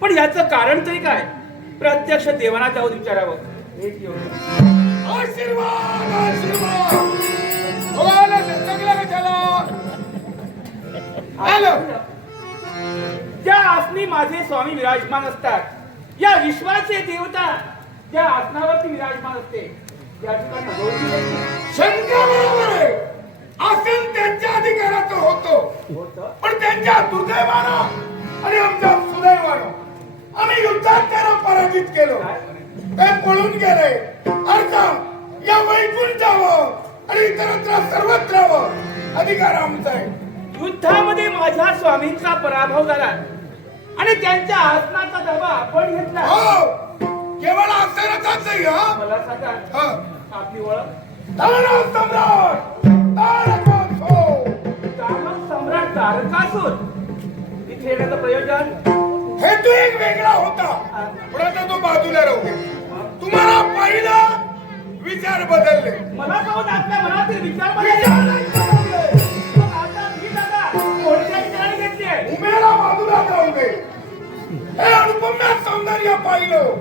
पण याचं कारण तरी काय? प्रत्यक्ष देवाना जाऊन विचारावं. एक आशीर्वाद आशीर्वाद बोला सगळं चला हॅलो. ज्या आसनी माझे स्वामी विराजमान असतात, या विश्वाचे देवता ज्या आसनावरती विराजमान असते, त्या ठिकाणी शंका बरोबर आहे. आसन त्यांच्या अधिकाराचं होतं, पण त्यांच्या दुर्दैवानं आणि आमच्या सुदैवानं आम्ही युद्धात त्यांना पराजित केलो. ते पळून गेले. अर्थात या वैकुंठावर आणि इतरत्र सर्वत्र अधिकार आमचा आहे. युद्धामध्ये माझ्या स्वामींचा पराभव झाला आणि त्यांच्या आसनाचा दबा आपण घेतला. हो, केवळ आसनाचाच नाही. मला सांगा, आपली ओळख? तारक सम्राट तारकासूर. तारक सम्राट तारकासूर इथे येण्याचं प्रयोजन? हेतू एक वेगळा होता, पण आता तो बाजूला राहू दे. तुम्हाला पाहिलं, विचार बदलले. मला पाहून आपल्या मनातील विचार बदलले. आता मी दादा कोणत्या विचाराने घेतली? उमेला बाजूला राहू दे. हे अनुपम्य सौंदर्य पाहिलं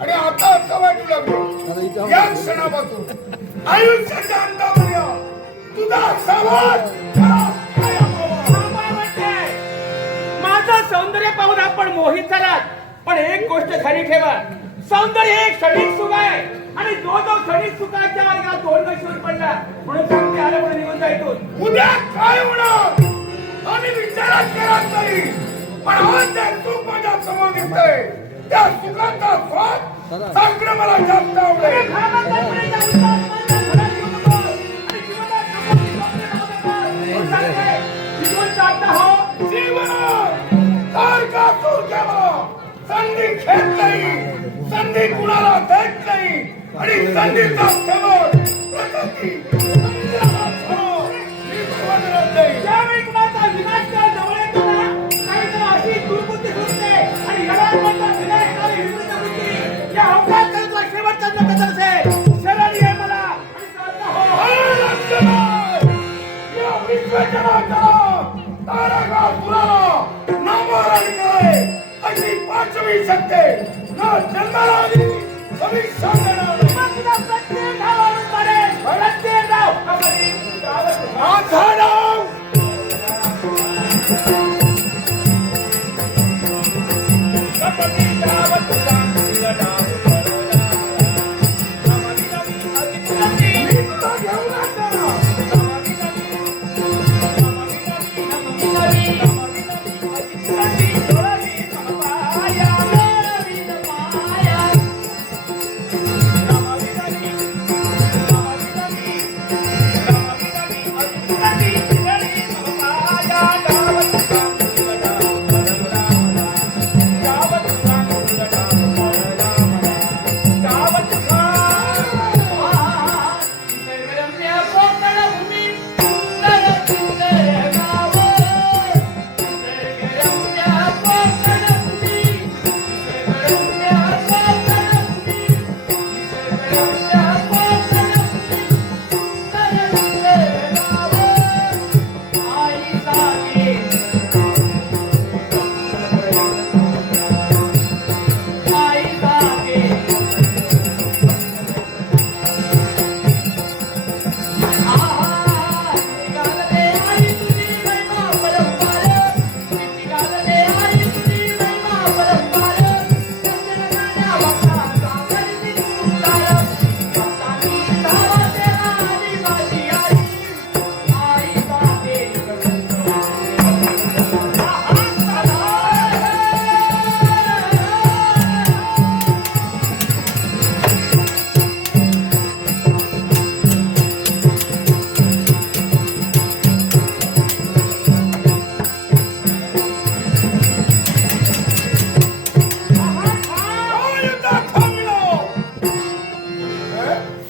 आणि आता असं वाटू लागलं, या क्षणापासून आयुष्याच्या अंतापर्यंत तुझा सहवास माझं सौंदर्य पाहून आपण मोहित झालात, पण एक गोष्ट खरी ठेवा, सौंदर्य एक क्षणिक सुख आहे आणि जो क्षणिक सुखाच्या या दोन कशीवर पडला म्हणून सांगते आलं म्हणून निघून जायतून. उद्या काय होणार आम्ही विचारात करत नाही, पण आज जे सुख माझ्या समोर दिसतंय त्या सुखाचा स्वाद सांगणं मला जास्त आवडेल. संधी घेत नाही, संधी कुणाला देत नाही आणि संधीचा समोर प्रगती ज्यावेळी कुणाचा विनाशकाळ जवळ येतो ना, काहीतरी अशी दुर्बुद्धी सुचते आणि याला म्हणतात विनाशकारी विरुद्ध बुद्धी. या अवकाश करतो शेवटचा नकच असे शरणी आहे मला आणि चालता हो. या विश्वचराचर तारकासुराला नामोहरण करे अशी पाचवी शक्ती न जन्माला आली भविष्यात येणार नाही. मग तुला प्रत्येक गावावरून पडेल, प्रत्येक गाव माझा नाव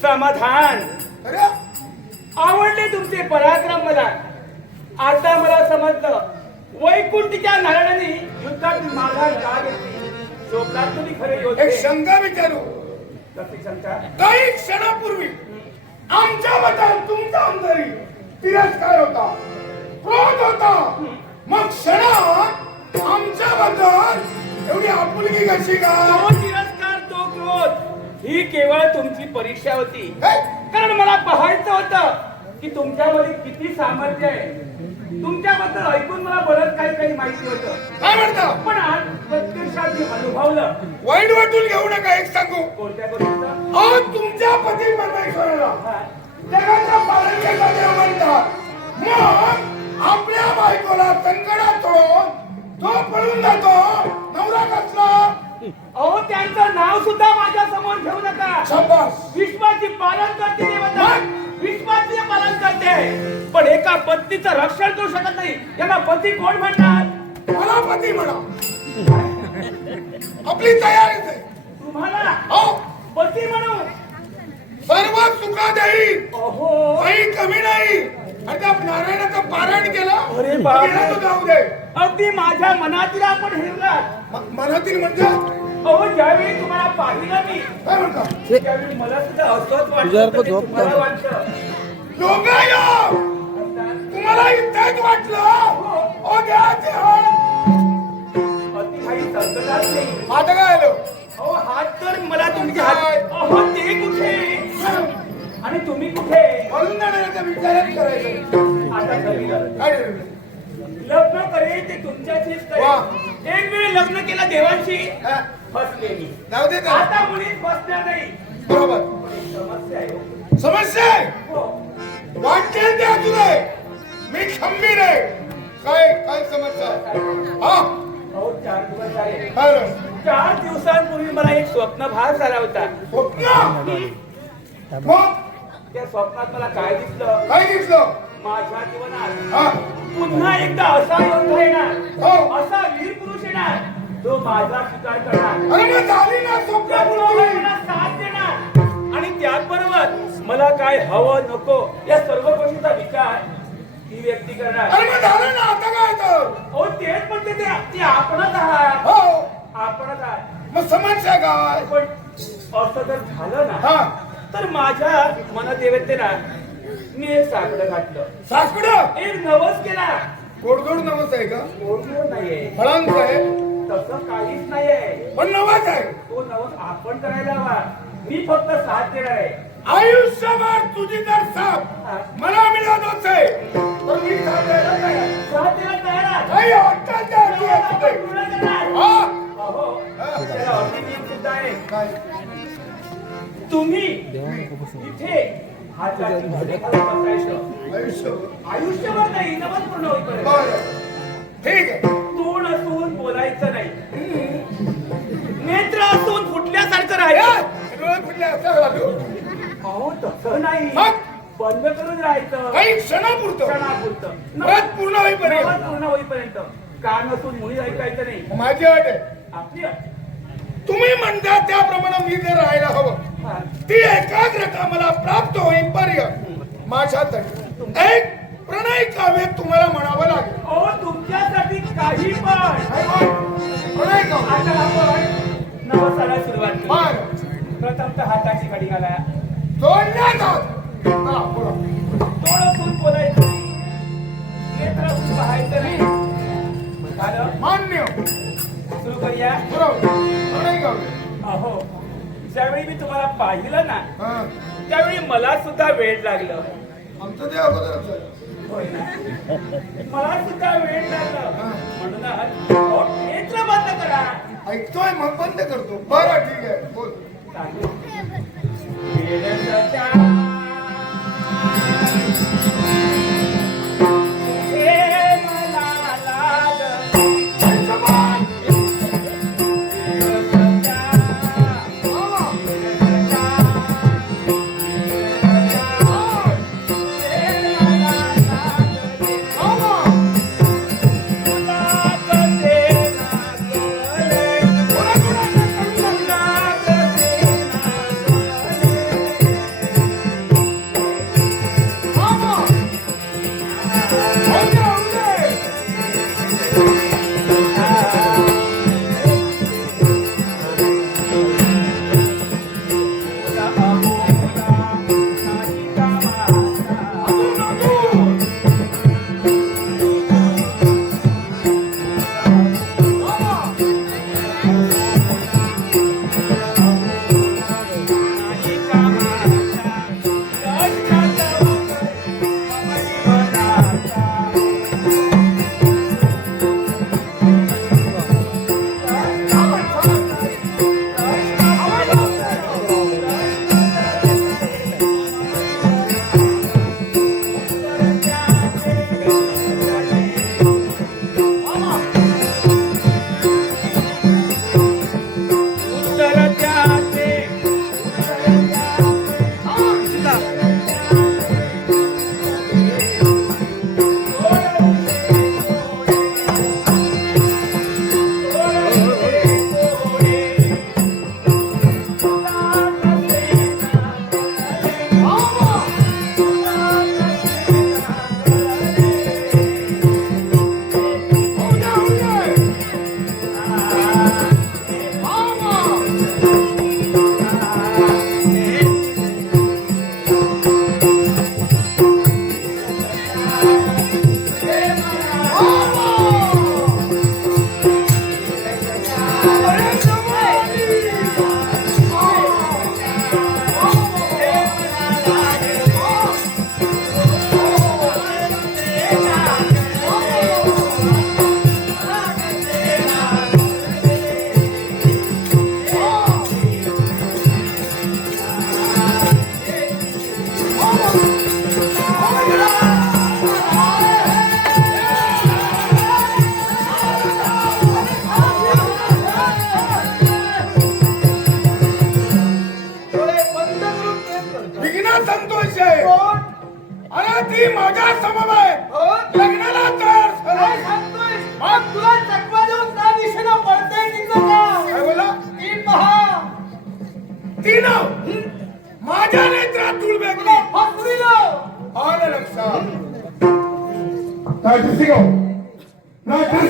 समाधान. आवडले तुमचे पराक्रम मला. आता मला समजलं वैकुंठच्या नारायणाने युद्धात माघार का घेतली. शोभलात तुम्ही खरे योद्धे. एक शंका विचारू. कशी शंका? काही क्षणापूर्वी आमच्याबद्दल तुमचा अंतरी तिरस्कार होता, क्रोध होता, मग क्षणात आमच्याबद्दल एवढी मुलगी कशी तो काय तिरस्कार, तो क्रोध ही केवळ तुमची परीक्षा होती. हे? कारण मला पाहायचं होतं की तुमच्यामध्ये किती सामर्थ्य आहे. तुमच्याबद्दल ऐकून मला बरंच काही माहिती होतं, काय म्हणता पण आज प्रत्यक्षात मी अनुभवलं. वाईट वाटून घेऊ नका. एक सांगू कोणत्या गोष्टीचं? आज तुमच्या पती परमेश्वराला हा. जगाचा पालन केला देव म्हणतात. मग आपल्या बायकोला संकटात सोडून तो पळून जातो. नवरा कसला अहो, त्यांचं नाव सुद्धा माझ्या समोर घेऊ नका. शाबास. विश्वाची पालन करते देवता, विश्वाचे पालन करते. पण एका पत्नीचं रक्षण करू शकत नाही, याला पती कोण म्हणतात? मला पती म्हणा. आपली तयारीच आहे. तुम्हाला हो पती म्हणू? सर्व सुखादायी अहो, काही कमी नाही. आता नारायणाचं पारायण केलं. अरे बापरे. गेला तो जाऊ दे. अगदी माझ्या मनातील आपण हेरलात. मनातील म्हणजे अहो, ज्यावेळी तुम्हाला पाहिलं मी, काय म्हणता त्यावेळी मला सुद्धा असंच वाटलं की तुम्हाला वाटलं. लोकायो तुम्हाला इतकंच वाटलं. ओ द्याचे अति काही संकटात नाही. आता काय आलो अहो, हात तर मला तुमचे हात. अहो, ते कुठे आणि तुम्ही कुठे? म्हणून जाण्याचा विचारच करायचा. आता ठरलं. काय लग्न करेल ते तुमच्याशीच वा. करेल. एक वेळ लग्न केलं देवांशी, हा? फसले मी. जाऊ दे का आता मुलीच फसणार नाही. बरोबर समस्या आहे हो. समस्या आहे. हो. वाटेल ते असू दे. मी खंबीर आहे. काय काय समस्या आहे? हा अहो, 4 दिवस झाले. काय रे? 4 दिवसांपूर्वी मला एक स्वप्न भास झाला होता. स्वप्न मग त्या स्वप्नात मला काय दिसलं? काय दिसलं माझ्या जीवनात हा पुन्हा एकदा असा योद्धा येणार, हो. असा वीर पुरुष येणार, जो माझा स्वीकार करणार, अरे मग झाली ना स्वप्न जो मला साथ देणार. आणि त्याचबरोबर मला काय हवं नको या सर्व गोष्टीचा विचार ती व्यक्ती करणार. अरे मग झालं ना. आता काय तर अहो, तेच म्हणते ते आपणच आहात. हो आपणच आहात. मग समस्या काय पण असं जर झालं ना, हा तर माझ्या मनात येते ना, मी एक साकडं घातलं, सासकडं एक नवस केला. गोडगोड नवस आहे का गोडगोड नाहीये, फळांचं आहे तसं काहीच नाहीये. पण नवस आहे. तो नवस आपण करायला हवा, मी फक्त साथ देणार आहे. आयुष्यभर तुझी जर साथ मला मिळत आहे तर मी साथ द्यायला तयार. साथ द्यायला तयार आहे. काही अडचण नाही. आपण पूर्ण करणार. हा? अहो, त्याला अटी नियम सुद्धा आहे. काय? तुम्ही इथे हाताची भाजी खाऊन बसायचं. आयुष्यभर आयुष्यभर नाही, नवस पूर्ण होईपर्यंत. बरं. ठीक आहे. तोंड असून बोलायचं नाही, नेत्र असून फुटल्यासारखं राहायचं. डोळे फुटले असं वाटू. अहो, तसं नाही, मग? बंद करून राहायचं. काही क्षणापुरतं क्षणापुरतं. व्रत पूर्ण होईपर्यंत. नवस पूर्ण होईपर्यंत कान असून मुळी ऐकायचं नाही. माझी अट आहे आपली अट. तुम्ही म्हणता त्याप्रमाणे मी जर राहायला हवं. हा. ती एकाग्रता मला प्राप्त होईपर्यंत माझ्यासाठी एक प्रणय काव्य तुम्हाला म्हणावं लागेल. अहो, तुमच्यासाठी काही पण. प्रणय काव्य. आता आपण नवसाला सुरुवात करू. बरं. प्रथमतः हाताची घडी घाला. जोडण्यात आहोत. चला, बोला. तोंड असून बोलायचं नाही, नेत्र असून पाहायचं नाही. झालं? मान्य. सुरू करूया. बरोबर. प्रणय काव्य. अहो, ज्यावेळी मी तुम्हाला पाहिलं ना, हा. त्यावेळी मला सुद्धा वेळ लागलं. आमचं ते अगोदरच आहे. होय ना? मला सुद्धा वेळ लागलं. हा. म्हणूनच अहो, नेत्र बंद करा. ऐकतोय मग बंद करतो. बरं ठीक आहे बोल. चालेल. वेळाच्या हे मला लागलं. समान.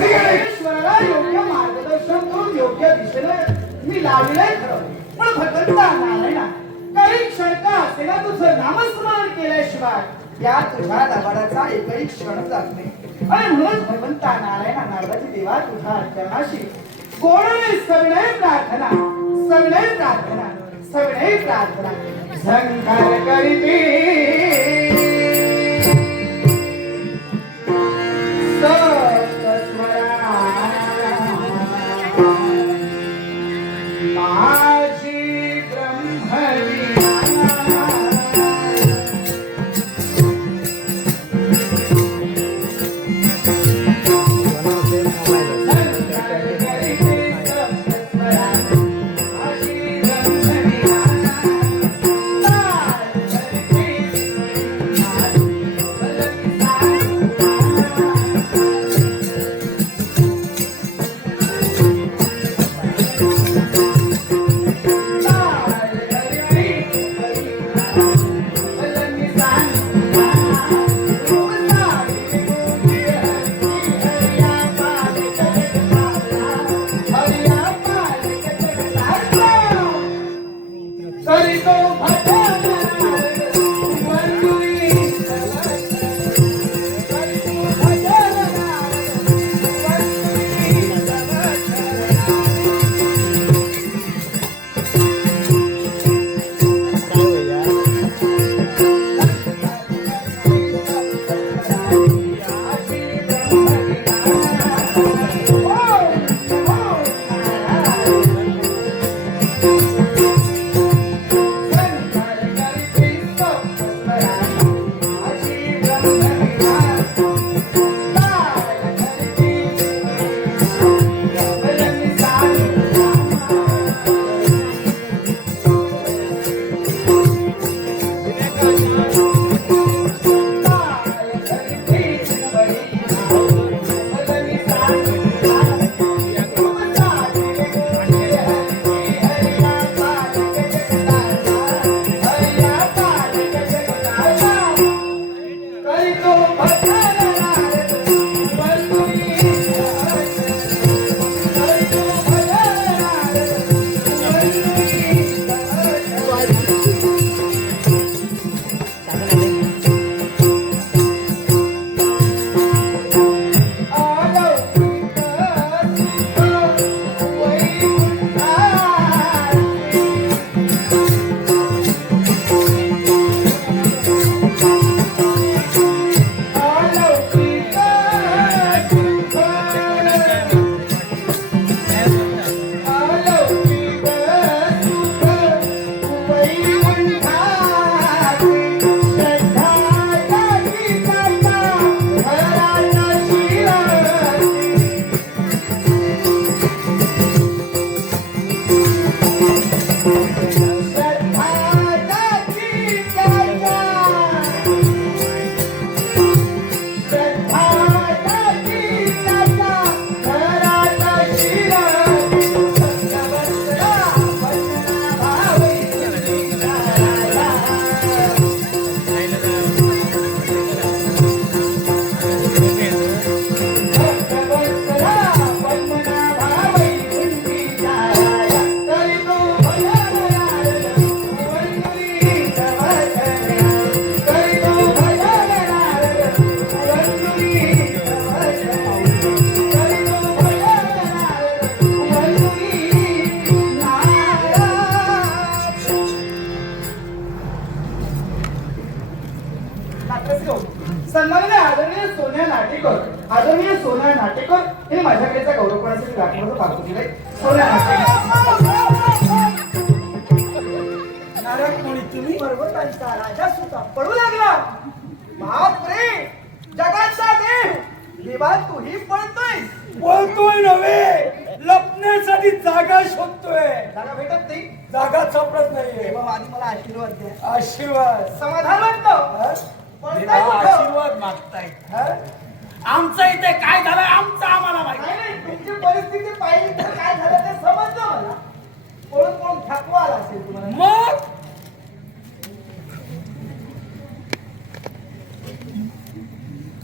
कसे गेले ईश्वराला योग्य मार्गदर्शन करून योग्य दिशेने मी लावलंय खरं, पण भगवंता नारायणा काही शंका असते ना, तुझं नामस्मरण केल्याशिवाय या तुझ्या दाबाडाचा एकही क्षण जात नाही. आणि म्हणून भगवंता नारायणा नारदाची देवा तुझ्या चरणाशी गोडने सविनय प्रार्थना, सविनय प्रार्थना, सविनय प्रार्थना झंकार करीती माझी ब्रह्मविना सन्माननीय आदरणीय सोन्या नाटेकर, आदरणीय सोन्या नाटेकर हे माझ्याकडेचा गौरव करण्यासाठी राठोडचं पात्र दिलंय. सोन्या नाटक कोणी तुम्ही पर्वतांचा राजा सुद्धा पडू लागला. बापरे, जगाचा देव देवा, तूही पळतोय. बोलतोय नव्हे, लपण्यासाठी जागा शोधतोय. जागा भेटत नाही, जागा सापडत नाहीये. तेव्हा आधी मला आशीर्वाद द्या. आशीर्वाद समाधान वाटतं. आशीर्वाद मागताय. आमचं इथे काय झालं आमचं आम्हाला माहिती. नाही, तुमची परिस्थिती पाहिली तर काय झालं ते समजलं मला. पळून पळून थकवा आला असेल तुम्हाला. मग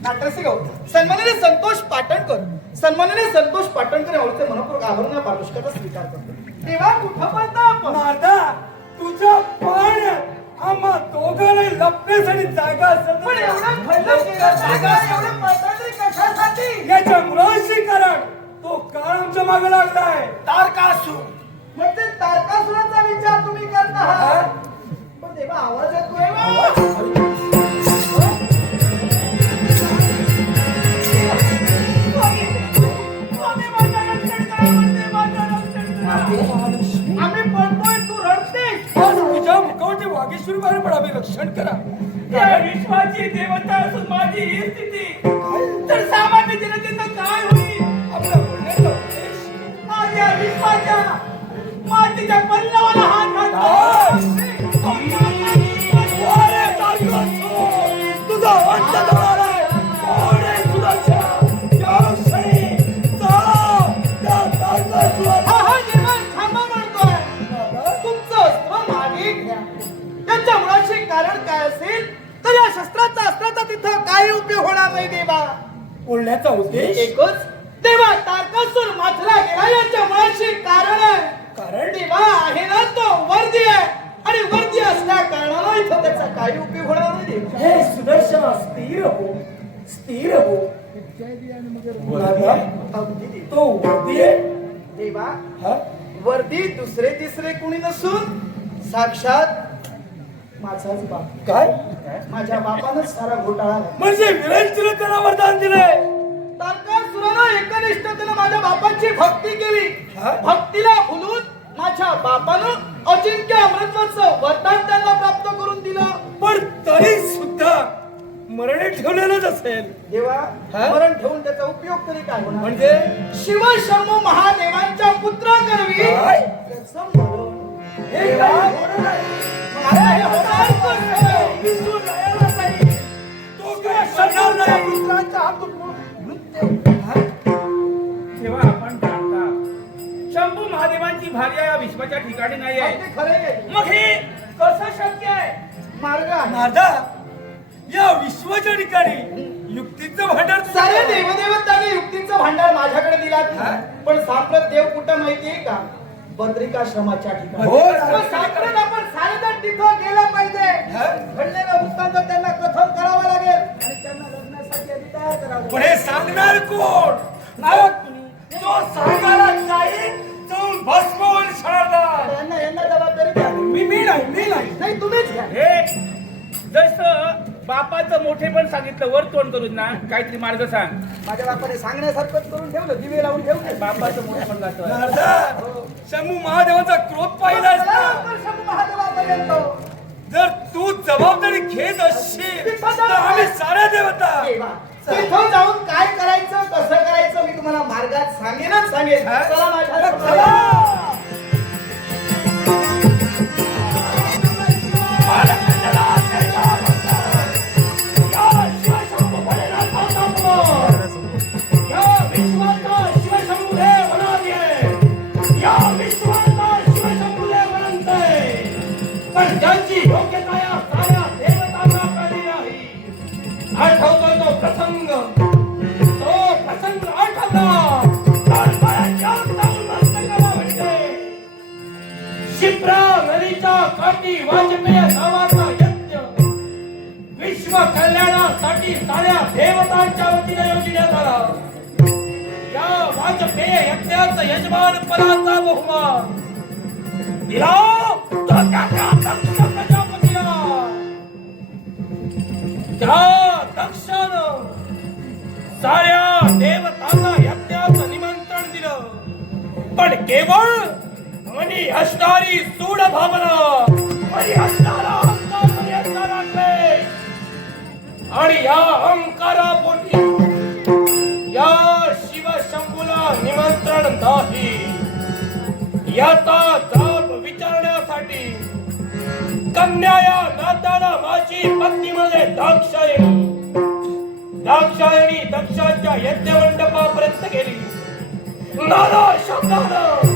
नाट्यरसिक सन्माननीय संतोष पाटणकर, सन्माननीय संतोष पाटणकर यावरचे मनपूर्वक आभार या पारितोषिकाचा स्वीकार करतो. तेव्हा कुठं पडता आपण? नारदा, तुझ्या पाण्यात आम्हा दोघांना लपण्यासाठी जागा पण एवढं खल्लं केलं, जागा एवढं पडतातरी कशासाठी? याच्या मुळाशी कारण तो काळ आमच्या मागे लागलाय. तारकासूर. म्हणजे तारकासुराचा विचार तुम्ही करत आहात. पण तेव्हा आवाज येतोय बा. आम्ही पळतोय, तू रडतेस. आज तुझ्या मुखावरती वागेश्वरी बाहेर पडावे, रक्षण करा. या विश्वाची देवता असून माझी ही स्थिती, तर सामान्य जनतेचं काय होईल? आपल्या बोलण्याचा उद्देश आज या विश्वाच्या मातीच्या पल्लवाला हात घालतो. अरे तारकासूर, तुझा अंत जवळालाय. कोणे सुरक्षा या क्षणी जा त्या तारकासुराला. हा निर्माण थांबा म्हणतोय. तुमचं अस्त्र मागे घ्या. त्याच्या मुळाशी कारण काय असेल तर या अस्त्राचा तिथं काही उपयोग होणार नाही देवा. बोलण्याचा उद्देश एकच, देवा तारकासूर माथला गेला याच्या मुळाशी कारण आहे. कारण देवा आहे ना तो वर्दी आहे आणि वर्दी असल्या कारणाला इथं त्याचा काही उपयोग होणार नाही देवा. हे सुदर्शना, स्थिर हो, स्थिर हो. नारदा, अगदी देवा. तो वर्दी आहे. देवा हा? वर्दी दुसरे तिसरे कुणी नसून साक्षात माझाच बाप. काय माझ्या बापानंच सारा घोटाळा घातला. म्हणजे विरंचीला त्यांना वरदान दिलंय. तारकासुरानं एकनिष्ठतेनं माझ्या बापाची भक्ती केली. हा? भक्तीला भुलून माझ्या बापानं अजिंक्य अमृतत्वाचं वरदान त्यांना प्राप्त करून दिलं. पण तरी सुद्धा मरणे ठेवलेलंच असेल. देवा हा? मरण ठेवून त्याचा उपयोग तरी काय होणार? म्हणजे शिवशंभू महादेवांच्या पुत्राकरवी काय? त्याचं मरण. हे देवा, काय होणार आहे? मग आता हे होणार कसं? विष्णू रायाला नाही. तो काय करणार माझ्या नाही. पुत्राचा हात मृत्यू. तेव्हा आपण जाणता शंभू महादेवांची भार्या या विश्वाच्या ठिकाणी नाही आहे. अगदी खरं आहे. मग हे कसं शक्य आहे? मार्ग आहे. नारदा, या विश्वाच्या ठिकाणी युक्तीचं भांडार तुझं सारे आहे. देवदेवतांनी युक्तीचं भांडार माझ्याकडे दिला. हा? पण सांप्रत देव कुठं माहितीये का? बद्रिकाश्रमाच्या ठिकाणी. हो, मग सांप्रत आपण सारेजण तिथं गेलं पाहिजे. हा? घडलेला वृत्तांत त्यांना कथन करावं लागेल आणि त्यांना लग्नासाठी आधी तयार करावं पण लागेल. हे सांगणार कोण? जो सांगायला जाईल जाऊन भस्म होईल शारदा. यांना जबाबदारी द्या. मी नाही. नाही तुम्हीच घ्या. हे जसं बापाचं मोठेपण सांगितलं वर तोंड करून ना, काहीतरी मार्ग सांग. माझ्या बापाने सांगण्यासारखं करून ठेवलं, दिवे लावून ठेवले. बापाचं मोठेपण जातं. नारदा, शंभू महादेवाचा क्रोध पाहिलास चला ना? लवकर शंभू महादेवापर्यंत. जर तू जबाबदारी घेत असशील तर आम्ही साऱ्या देवता. देवा, तिथं जाऊन काय करायचं कसं करायचं मी तुम्हाला मार्गात सांगेनच सांगेन. हा? चला माझ्या चला. पण ज्यांची योग्यता या साऱ्या देवतांना कळली नाही. आठवतो तो प्रसंग आठवला तर बळाच्या जाऊन मस्तकाला म्हणते. शिप्रा नदीच्या काठी वाजपेय नावाचा यज्ञ विश्व कल्याणासाठी साऱ्या देवतांच्या वतीने योजण्यात आला. या वाजपेय यज्ञाचं यजमान पदाचा बहुमान दिला तो त्या प्रजापतीला. त्या दक्षानं साऱ्या देवतांना यज्ञाचं निमंत्रण दिलं. पण केवळ मनी असणारी सूड भावना, मनी असणारा अहंकार मर्यादा राखले. आणि या अहंकारापोटी या शिवशंभूला निमंत्रण नाही. याचा जाब विचारण्यासाठी कन्या या नात्याला माझी पत्नी म्हणजे दाक्षायणी दक्षाच्या यज्ञ मंडपापर्यंत गेली. नाना शब्दानं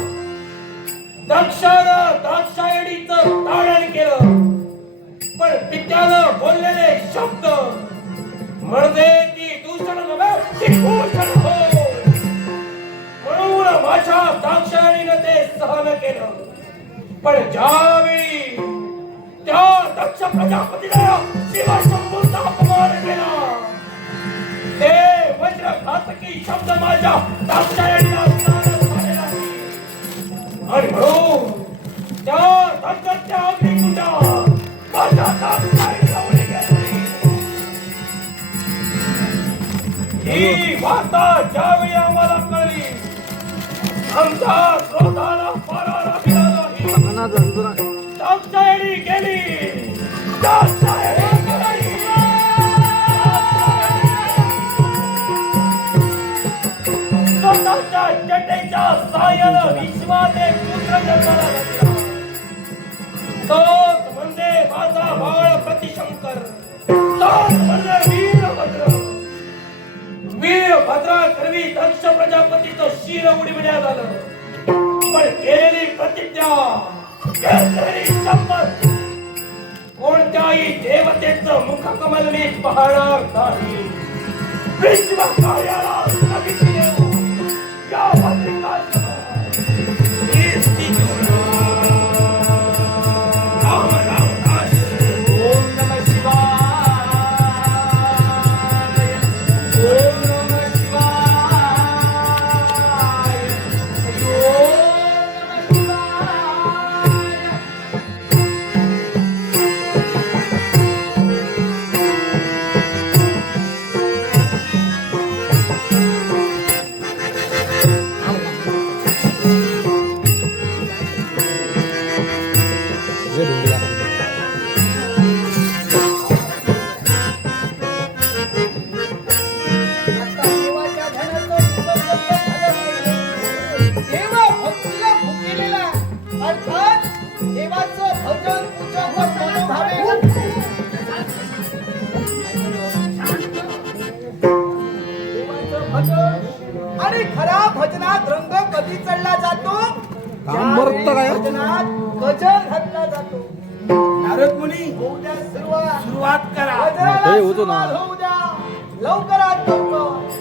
दक्षानं दाक्षायणीचं ताडण केलं. पण पित्यानं बोललेले शब्द म्हणजे ती दूषण नव्हे, ती भूषण हो. पण ज्यावेळी त्या दक्ष प्रजापतीने शिवशंभूचा अपमान केला, ते वज्रघातकी शब्द माझ्या दाक्षायणीला उच्चारण झाले नाही. आणि म्हणून त्या दत्तच्या अग्निकुंडात माझ्या दाक्षायणीला उडी गेली. ही वार्ता ज्यावेळी आम्हाला कळली, आमच्या क्रोधाला पारा लागला नाही. दाक्षायणी गेली, दाक्षायणी गेली. स्वतःच्या जटेच्या साह्यानं विश्वाने पुत्र जन्माला घातला. तोच म्हणजे माझा बाळ प्रतिशंकर, तोच म्हणजे वीरभद्र. वीरभद्रा करवी दक्ष प्रजापतीचं शिर उडविण्यात आलं. पण केलेली प्रतिज्ञा, घेतलेली शपथ कोणत्याही देवतेचं मुखकमल मी पाहणार नाही. विश्व कार्याला स्थगिती देऊ या पत्रिकाचं ही स्थिती राम राम दास. ओम नमः शिवाय. ओम नमः शिवाय. ओम नमः शिवाय. देवाच्या धनाचं विसर्जन झालं. देवा भक्तीला भुकेलेला, अर्थात देवाचं भजन पूजन मनोभावे देवाचं भजन. आणि खरा भजनात रंग कधी चढला जातो? ज्यावेळी भजनात गजर घातला जातो. नारद मुनी, होऊ द्या सुरुवात. सुरुवात करा. गजराला सुरुवात होऊ द्या. लवकरात लवकर.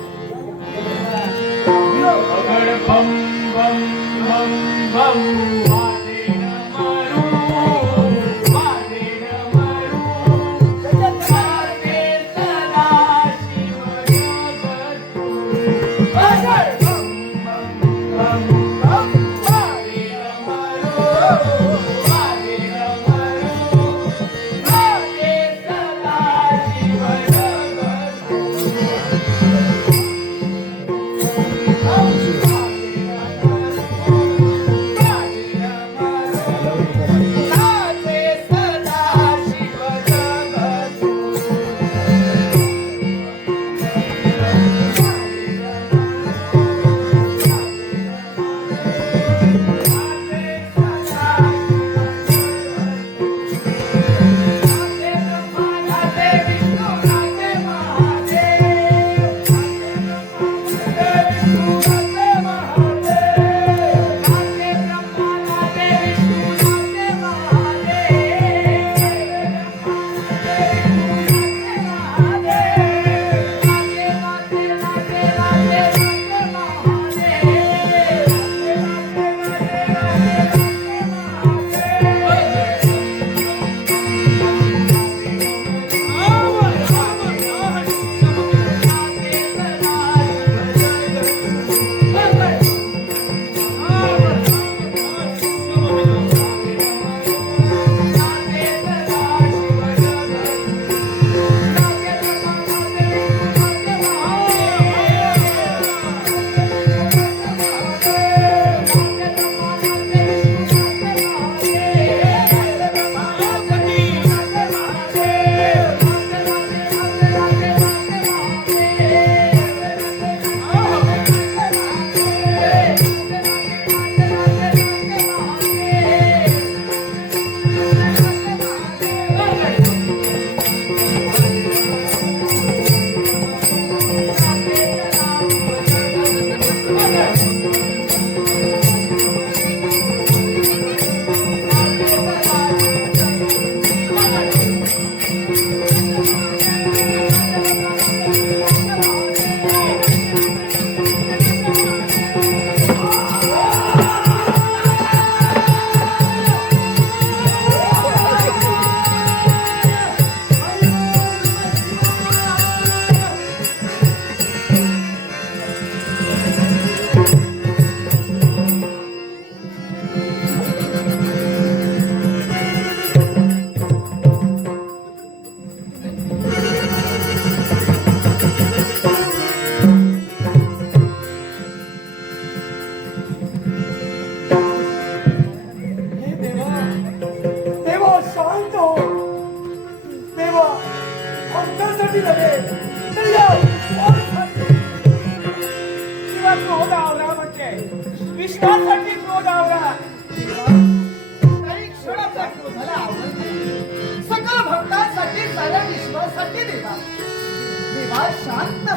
अगड बम बम बम बम वादेन मारू, वादेन मारू. वादे सदाशिव जगद्गुरु. अगड बम बम बम बम वादेन मारू, वादेन मारू. वादे सदाशिव जगद्गुरु. Oh, आज शांत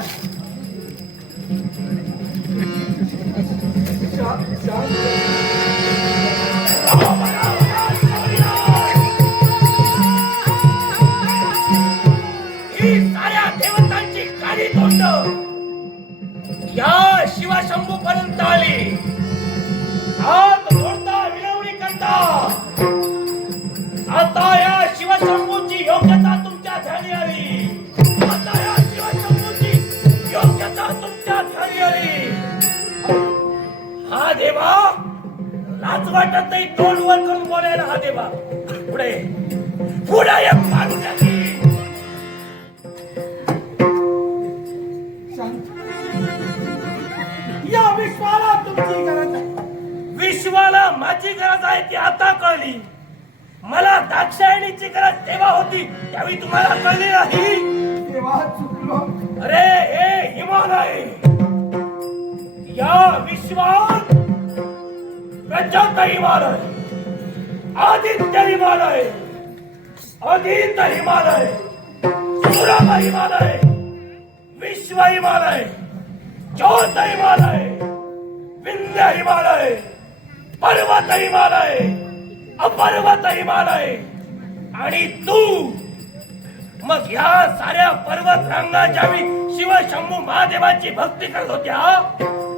ही साऱ्या देवतांची काळी तोंड या शिवशंभू पर्यंत आली. हात जोडता विनवणी करता आता या शिवशंभूची योग्यता तुमच्या ध्यानी आली. आता या शिवशंभूची योग्यता तुमच्या ध्यानी आली. हा देवा लाज वाटत नाही तोंड वर करून बोलायला. हा देवा पुढे पुढे एक मारून टाकी. या विश्वाला तुमची गरज आहे. विश्वाला माझी गरज आहे ती आता कळली. मला दाक्षायणीची गरज तेव्हा होती त्यावेळी तुम्हाला कळली नाही. तेव्हा चुकलो. अरे हे हिमालय या विश्वात प्रचंड हिमालय, आदित्य हिमालय, अदित हिमालय, सुरभ हिमालय, विश्व हिमालय, ज्योत हिमालय, विंध्य हिमालय, पर्वत हिमालय, अपर्वत हिमालय आणि तू. मग ह्या साऱ्या पर्वत रांगा ज्यावेळी शिवशंभू महादेवाची भक्ती करत होत्या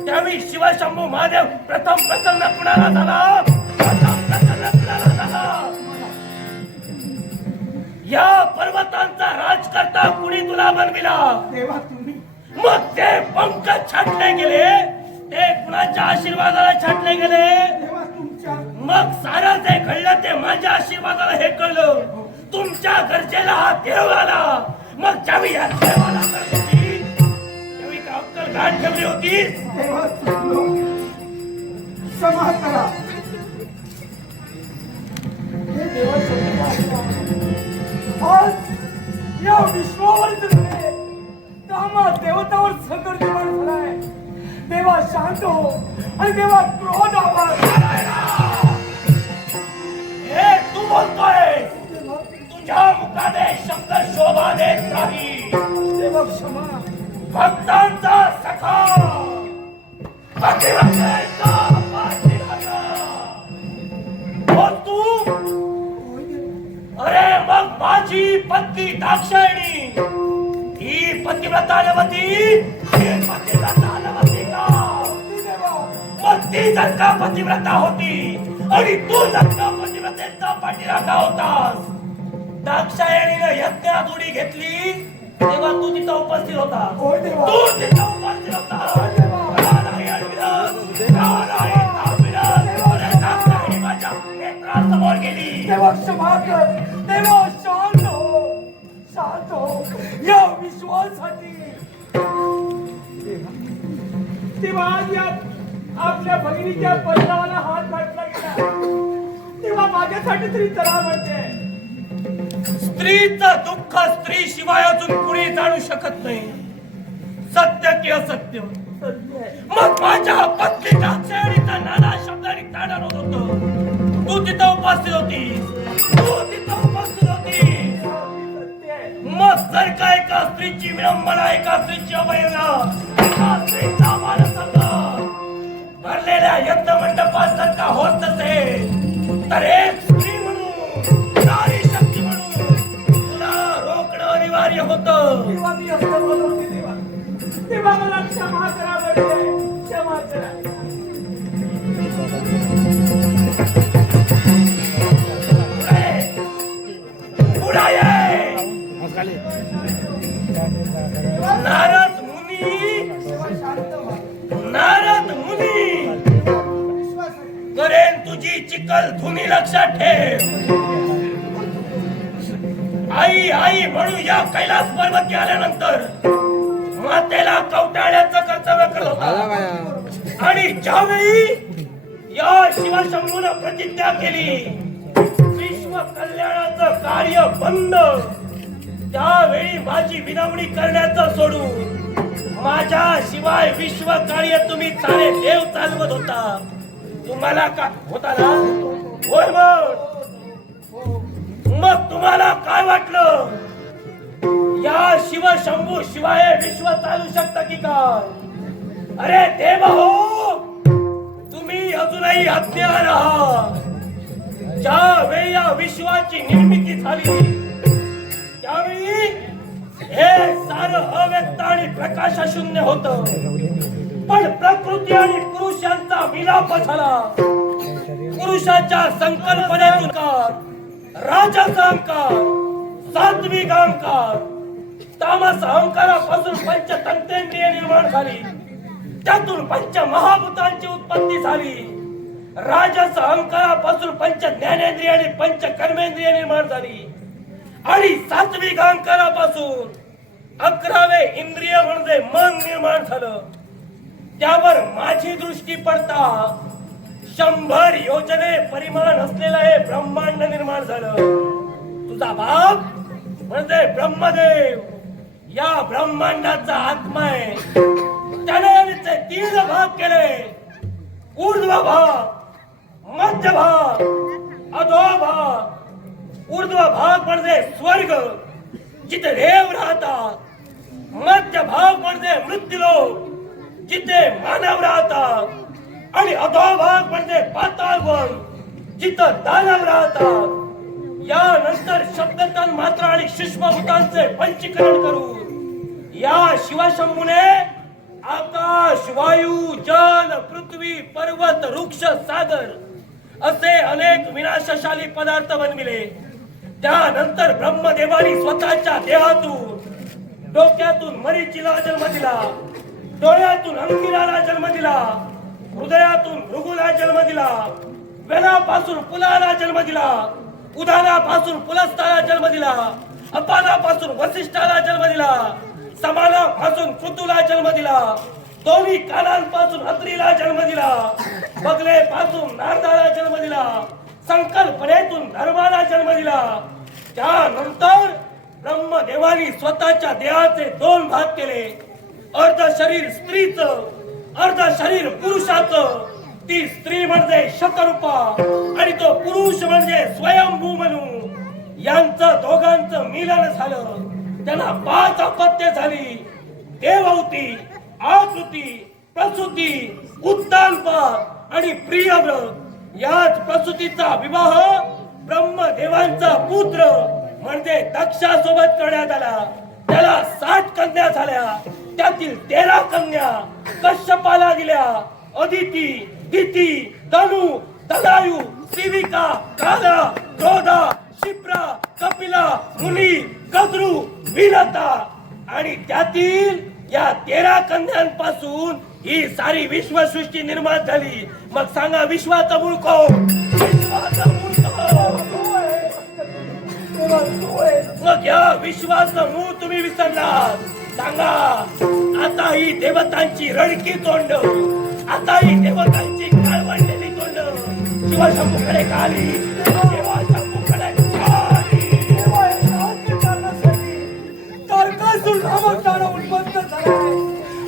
त्यावेळी शिवशंभू महादेव प्रथम प्रसन्न कुणाला झाला? प्रथम प्रसन्न कुणाला झाला? या पर्वतांचा राजकर्ता कुणी तुला बनविला? तेव्हा तुम्ही मग ते पंख छाटले गेले ते कुणाच्या आशीर्वादाला छाटले गेले? तेव्हा तुमच्या मग सारं जे घडलं ते माझ्या आशीर्वादाला हे कळलं. तुमच्या गरजेला हा देव आला. मग ज्यावेळी या देवाला गरज होती त्यावेळी का अक्कल घाट ठेवली होतीस? तेव्हा चुकलो. क्षमा करा. हे देवा शंभू, आज या विश्वावर जगणे कामा देवतावर संकट निर्माण झालाय. देवा शांत हो आणि देवा क्रोध आवाज. हे तू बोलतोय. तुझ्या मुखाने शब्द शोभा देत नाही. देवा क्षमा. भक्तांचा सखा पतिव्रतेचा पाठीराखा. हो तू. अरे मग माझी पत्नी दाक्षायणी ही पतिव्रता नव्हती? ही पतिव्रता नव्हती का? मग ती जर का पतिव्रता होती आणि तू जर का पतिव्रतेचा पाठीराखा होतास, दाक्षायणीनं यज्ञात उडी घेतली तेव्हा तू तिथं उपस्थित होता. होय देवा. तू तिथं उपस्थित होता. नारायण विरस, नारायण नाम विरस. अरे दाक्षायणी माझ्या नेत्रासमोर गेली. देवा क्षमा कर. देवा शांत हो, शांत हो. या विश्वासाठी तेव्हा आज या आपल्या भगिनीच्या पत्राला हात घातला गेला तेव्हा माझ्यासाठी तरी चला म्हणते. स्त्रीचं दुःख स्त्री शिवाय अजून कुणी जाणू शकत नाही. सत्य की असत्य? मग माझ्या पत्नी दाक्षायणीचा नाना शब्दाने ताडा होत होतो. तू तिथं उपस्थित होतीस. तू तिथं उपस्थित होतीस. मग जर का एका स्त्रीची विडंबना, एका स्त्रीची अवहेलना, एका स्त्रीचा मानसंग भरलेल्या यज्ञ मंडपात जर का होत नसेल तर एक स्त्री म्हणून, नारी शक्ती म्हणून तुला रोखणं अनिवार्य होतं. तेव्हा मी असं बोलवते देवा. तेव्हा मला क्षमा करा म्हणते. क्षमा करा. पुढे ये. नारद मुनी, नारद मुनी करेन तुझी चिकल धुनी लक्षात ठेव. आई आई म्हणून या कैलास पर्वती आल्यानंतर मातेला कवटाळ्याचं कर्तव्य करत होता. आणि ज्यावेळी या शिवशंभूनं प्रतिज्ञा केली विश्व कल्याणाचं कार्य बंद, त्यावेळी माझी विनवणी करण्याचं सोडून माझ्या शिवाय विश्व कार्य तुम्ही सारे देव चालवत होता. तुम्हाला का होता ना? होय मग तुम्हाला काय वाटलं? या शिव शंभू शिवाय विश्व चालू शकतं की काय? अरे देव हो, तुम्ही अजूनही अज्ञान आहात. ज्या वेळी या विश्वाची निर्मिती झाली त्यावेळी हे सारं अव्यक्त आणि प्रकाशशून्य होतं. पण प्रकृती आणि पुरुष यांचा मिलाप झाला. पुरुषाच्या संकल्पनेतून राजाचा अहंकार, सात्विक अहंकार, तामस अहंकारापासून पंचतंत्रेंद्रिय निर्माण झाली. त्यातून पंच महाभूतांची उत्पत्ती झाली. राजस अहंकारापासून पंच ज्ञानेंद्रिय आणि पंच कर्मेंद्रिय निर्माण झाली. आणि सात्विक अहंकारापासून 11वे इंद्रिय म्हणजे मन निर्माण झालं. त्यावर माझी दृष्टी पडता 100 योजने परिमाण असलेलं हे ब्रह्मांड निर्माण झालं. तुझा बाप म्हणजे ब्रह्मदेव या ब्रह्मांडाचा आत्मा आहे. त्याने त्याचे 3 भाग केले. ऊर्ध्व भाग, मध्य भाग, अधो भाग. ऊर्ध्व भाग म्हणजे स्वर्ग जिथे देव राहतात. मध्य भाग म्हणजे मृत्यूलोक जिथे मानव राहतात. आणि अधो भाग म्हणजे पाताळवन जिथं दानव राहतात. यानंतर शब्दतन मात्रा आणि सूक्ष्मभूतांचे पंचीकरण करून या शिवशंभूने आकाश, वायू, जल, पृथ्वी, पर्वत, वृक्ष, सागर असे अनेक विनाशशाली पदार्थ बनविले. त्यानंतर ब्रह्मदेवानी स्वतःच्या देहातून डोक्यातून मरीचीला जन्म दिला, डोळ्यातून अंकिराला जन्म दिला, हृदयातून भृगुला जन्म दिला, वेलापासून पुलाला जन्म दिला, उदानापासून पुलस्ताला जन्म दिला, अपानापासून वसिष्ठाला जन्म दिला, समानापासून कृतूला जन्म दिला, दोन्ही कानांपासून अत्रीला जन्म दिला, बगलेपासून नारदाला जन्म दिला, संकल्पनेतून धर्माला जन्म दिला. त्यानंतर ब्रह्मदेवानी स्वतःच्या देहाचे 2 भाग केले. अर्ध शरीर स्त्रीचं, अर्ध शरीर पुरुषाचं. ती स्त्री म्हणजे शतरूपा आणि तो पुरुष म्हणजे स्वयंभू म्हणू. यांचं दोघांचं मिलन झालं. त्यांना 5 अपत्ये झाली. देवहूती, आकृती, प्रसूती, उत्तानपाद आणि प्रियव्रत. याच प्रसूतीचा विवाह ब्रह्मदेवांचा पुत्र म्हणजे दक्षासोबत करण्यात आला. त्याला 60 कन्या झाल्या. त्यातील 13 कन्या कश्यपाला दिल्या. अदिती, दिती, तनु, तदायु, सिविका, काला, क्रोधा, शिप्रा, कपिला, मुनी, कद्रू, विनता. आणि त्यातील या 13 कन्यांपासून ही सारी विश्वसृष्टी निर्माण झाली. मग सांगा विश्वाचा मूळ कोण? विश्वाचा मूळ कोण? मग या विश्वाचं मूळ तुम्ही विसरलात. सांगा आता ही देवतांची रडकी तोंड, आता ही देवतांची काळवंडलेली तोंड शिवशंभूकडे का आली? शिवशंभूकडे का आली? तारकासूर नामक तारा उद्भवत झालाय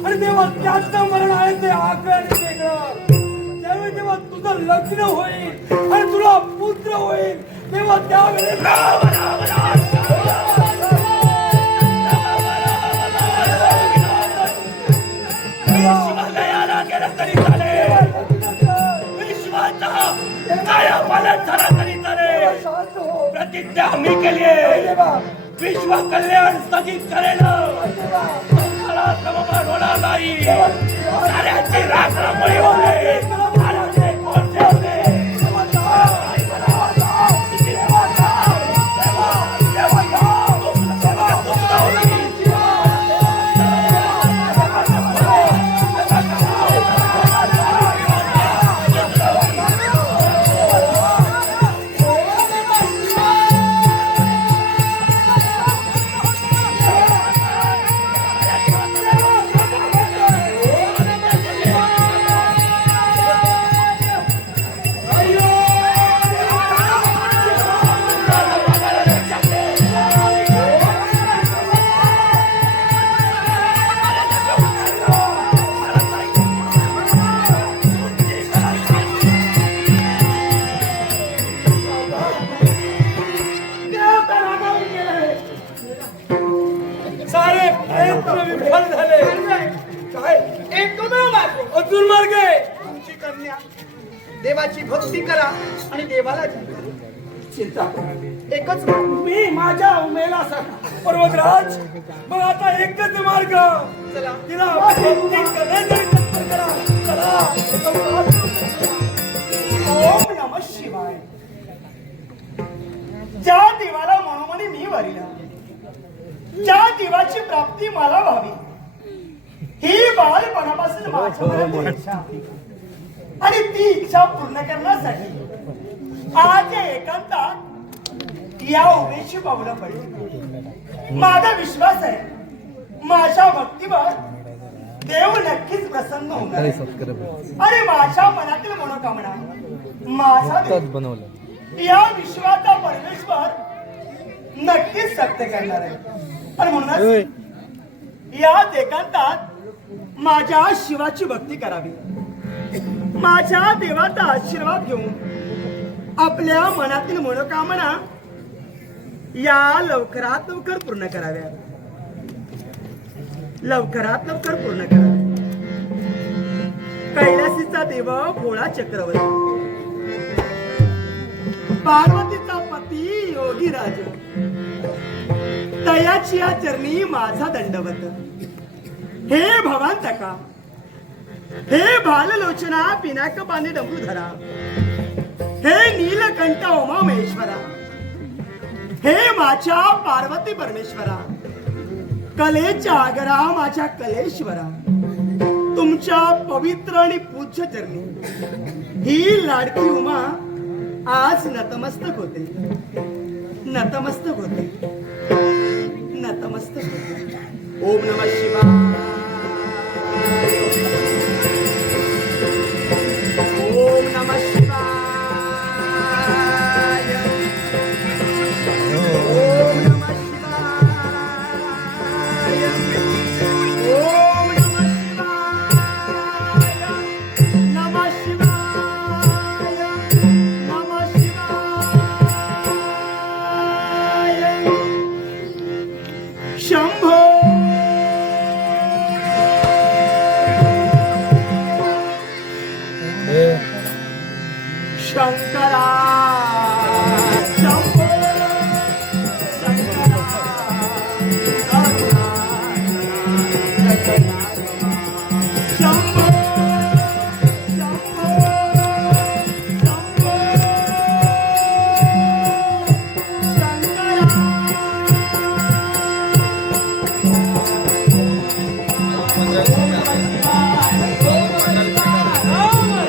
आणि तेव्हा त्याचं मरण आहे ते आग्रह वेगळं. त्यावेळी तेव्हा तुझं लग्न होईल आणि तुला पुत्र होईल. तेव्हा त्यावेळी शिवालयाला गेलं तरी चालेल, विश्वाचा काया पालट झाला तरी चालेल. प्रतिज्ञा मी केली आहे. विश्व कल्याण स्थगित करेल. संसारात समभाग होणार नाही. साऱ्यांची राखणामुळे होते. साऱ्यांचे कोणते होते? विफल झाले. काय एकमेव मार्ग अजून मार्ग आहे? आमची कन्या देवाची भक्ती करा आणि देवाला जिंका. चिंता करा. एकच मार्ग. मी माझ्या उमेला पर्वतराज. मग आता एकच मार्ग. चला तिला भक्ती करण्याचा तत्पर करा. चला. ओम नमः शिवाय. ज्या देवाला मनोमनी मी वरिला, ज्या देवाची प्राप्ती मला व्हावी, ही बालपणापासून माझ्या मनात इच्छा आणि ती इच्छा पूर्ण करण्यासाठी आज या एकांतात या उमेशी पावलं पडली. माझा विश्वास आहे माझ्या भक्तीवर देव नक्कीच प्रसन्न होणार आहे. आणि माझ्या मनातील मनोकामना माझा देव, या विश्वाचा परमेश्वर नक्कीच सत्य करणार आहे. आणि म्हणूनच या एकांतात माझ्या शिवाची भक्ती करावी, माझ्या देवाचा आशीर्वाद घेऊन आपल्या मनातील मनोकामना या लवकरात लवकर पूर्ण कराव्या, लवकरात लवकर पूर्ण कराव्या. कैलासीचा देव भोळा चक्रवर्ती, पार्वतीचा पती योगी राज, तयाची या चरणी माझा दंडवत. हे भवांतका, हे भाललोचना पिनाक पाने डंबूधरा, हे नीलकंठ उमा महेश्वरा, हे माझ्या पार्वती परमेश्वरा, कलेच्या आगरा माझ्या कलेश्वरा, तुमच्या पवित्र आणि पूज्य चरणी ही लाडकी उमा आज नतमस्तक होते, नतमस्तक होते, नतमस्तक होते. ओम नमः शिवाय. ओम नमः शिवाय. ओम नमः शिवाय. ओम नमः शिवाय. नमः शिवाय. नमः शिवाय. शंभो शंकरा. शंभो शंकरा. शंभो शंभो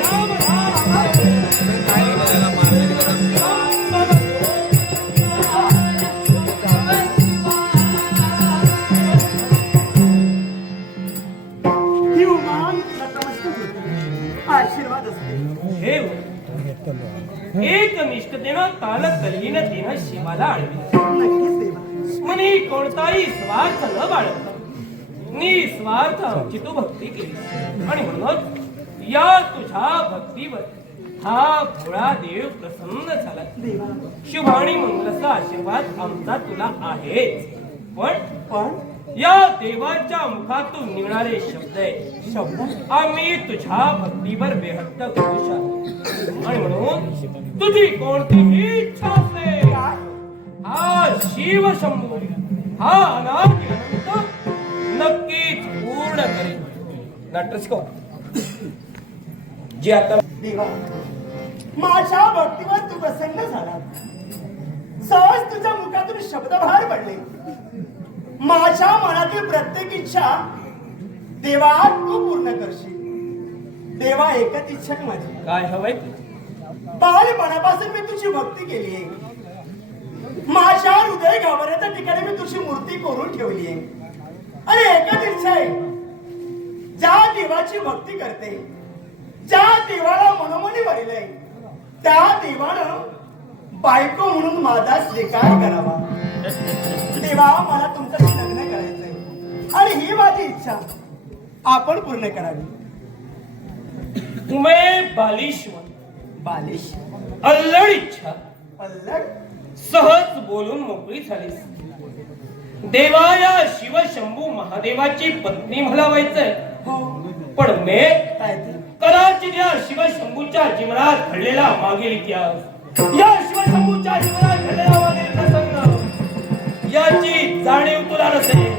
शंभो ही उमा नतमस्तक होते. आशीर्वाद असते. हे एकनिष्ठतेनं काल कलीनतेनं शिवाला आणली. नक्कीच देवा. मनी कोणताही स्वार्थ न बाळगता निस्वार्थ आमची तू भक्ती केली. आणि म्हणून या तुझ्या भक्तीवर हा भोळा देव प्रसन्न झाला. देवा. शुभ आणि मंगलाचा आशीर्वाद आमचा तुला आहेच. पण या देवाच्या मुखातून निघणारे शब्द आहे, शब्द आम्ही तुझ्या भक्तीवर बेहद्द खुश आहोत. आणि म्हणून तुझी कोणतीही इच्छा असते हा शिव शंभू, हा अनादी अनंत नक्कीच पूर्ण करेल. नाट्यस्को जे आता देवा, माझ्या भक्तीवर तू प्रसन्न झाला. सहज तुझ्या मुखातून शब्दभार पडले. माझ्या मनातील प्रत्येक इच्छा देवा तू पूर्ण करशील. देवा एकच इच्छा आहे माझी. काय हवंय? बालपणापासून मी तुझी भक्ती केली आहे. माझ्या हृदय गाभाऱ्याच्या ठिकाणी मी तुझी मूर्ती करून ठेवली आहे. आणि एकच इच्छा आहे, ज्या देवाची भक्ती करते, ज्या देवाला मनोमनी वरिलंय, त्या देवानं बायको म्हणून माझा स्वीकार करावा. देवा, मला तुमच्याशी लग्न करायचंय आणि ही माझी इच्छा आपण पूर्ण करावी. उमे बालीश्वर बालिश अल्लड इच्छा पल्लड सहज बोलून मोकळी झालीस. देवा या शिवशंभू महादेवाची पत्नी मला व्हायचंय. हो पण मी काय ते कदाचित या शिवशंभूच्या जीवनात घडलेला मागील इतिहास, या शिवशंभूच्या जीवनात घडलेला मागील प्रसंग याची जाणीव तुला नसेल.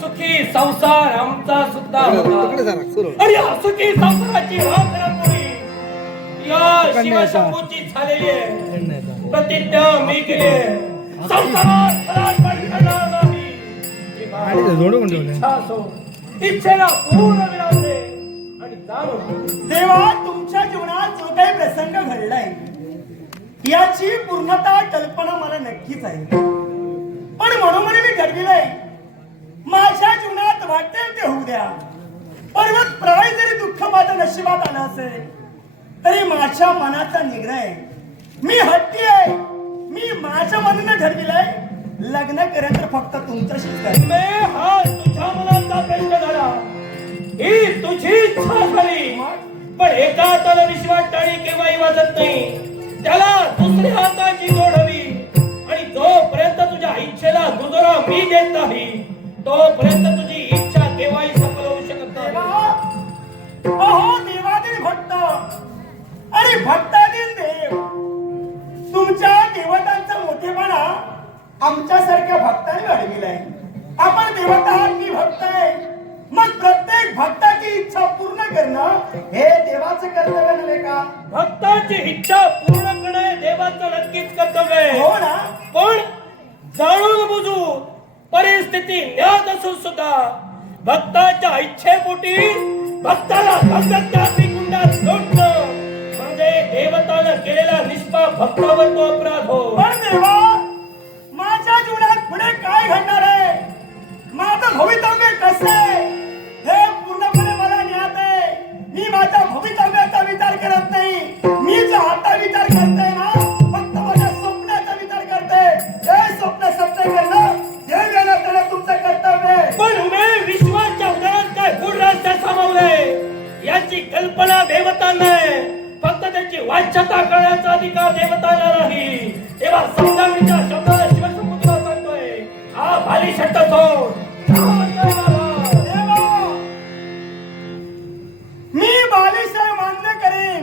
सुखी संसार आमचा सुद्धा होता आणि या सुखी संसाराची राखणपुरी या शिवशंभूची झालेली आहे. प्रतिज्ञा मी केली आहे, संसारात पदार्पण करणार नाही. इच्छा असो, इच्छेला पूर्ण विराम दे आणि जाणून देवा तुमच्या जीवनात जो काही प्रसंग घडलाय याची पूर्णता कल्पना मला नक्कीच आहे. पण म्हणून मी घडविलंय माझ्या जीवनात वाटेल ते होऊ द्या. पर्वत प्राय जरी दुःख माझ्या नशिबात आलं असेल तरी माझ्या मनाचा निग्रह आहे. मी हट्टी आहे. मी माझ्या मनाने ठरविलंय लग्न करेन तर फक्त तुमच्याशीच करेन. मे हा तुझ्या मनाचा प्रश्न झाला, ही तुझी इच्छा झाली. पण एका हाताला विश्वास टाळी केव्हाही वाजत नाही, त्याला दुसऱ्या हाताची जोड हवी. आणि जोपर्यंत तुझ्या इच्छेला दुजोरा मी देत नाही तोपर्यंत तुझी इच्छा केव्हाही सफल होऊ शकत नाही. अहो देवातील भक्त आणि भक्तातील देव, तुमच्या देवतांचा मोठेपणा आमच्यासारख्या भक्तांनी घडविलाय. आपण देवता आहात, मी भक्त आहे. मग प्रत्येक भक्ताची इच्छा पूर्ण करणं हे देवाचं कर्तव्य नव्हे का? भक्ताची इच्छा पूर्ण करणे देवाचं नक्कीच कर्तव्य आहे. हो ना. पण जाणून बुजून परिस्थिती ज्ञात असून सुद्धा भक्ताच्या इच्छेपोटी भक्ताला भक्ताच्या कुंडात सोडणं म्हणजे देवतानं केलेला निष्पाप भक्तावर तो अपराध हो. पण देवा माझ्या जीवनात पुढे काय घडणार आहे, माझं भवितव्य कसं आहे हे पूर्णपणे मला ज्ञात आहे. मी माझ्या भवितव्याचा विचार करत नाही. मी जो आता विचार करते ना फक्त माझ्या स्वप्नाचा विचार करते. हे स्वप्न सत्य करणं हे देणं तुमचं कर्तव्य आहे. पण उभे विश्वाच्या उदरात काय गूढ रहस्य सामावलंय याची कल्पना देवतांना आहे. फक्त त्याची वाच्यता करण्याचा अधिकार देवतांना नाही. तेव्हा समजावणीच्या शब्दाला शिवशंभूला सांगतोय, हा भाली शट्ट सोड. देवा, मी बालिश मान्य करेन,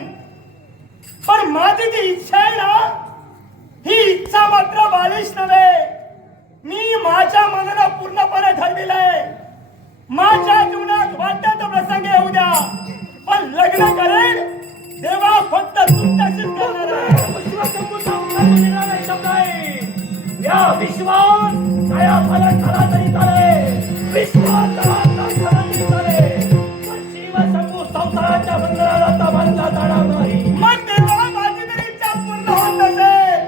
पण माझी जी इच्छा आहे ना ही इच्छा मात्र बालिश नव्हे. मी माझ्या मनाला पूर्णपणे ठरविलंय. माझ्या जीवनात वाटत प्रसंग येऊ द्या, पण लग्न करेन देवा फक्त तुमच्याशीच करणार आहे. शिवशंभूचा उद्धार देणारा शब्द आहे. या विश्वात छाया फलक झाला तरी चालेल, विश्वात झाला तरी चालेल, पण शिवशंभू संसाराच्या बंधनाला आता बांधला जाणार नाही. मग देवा माझी जर इच्छा पूर्ण होत नसेल,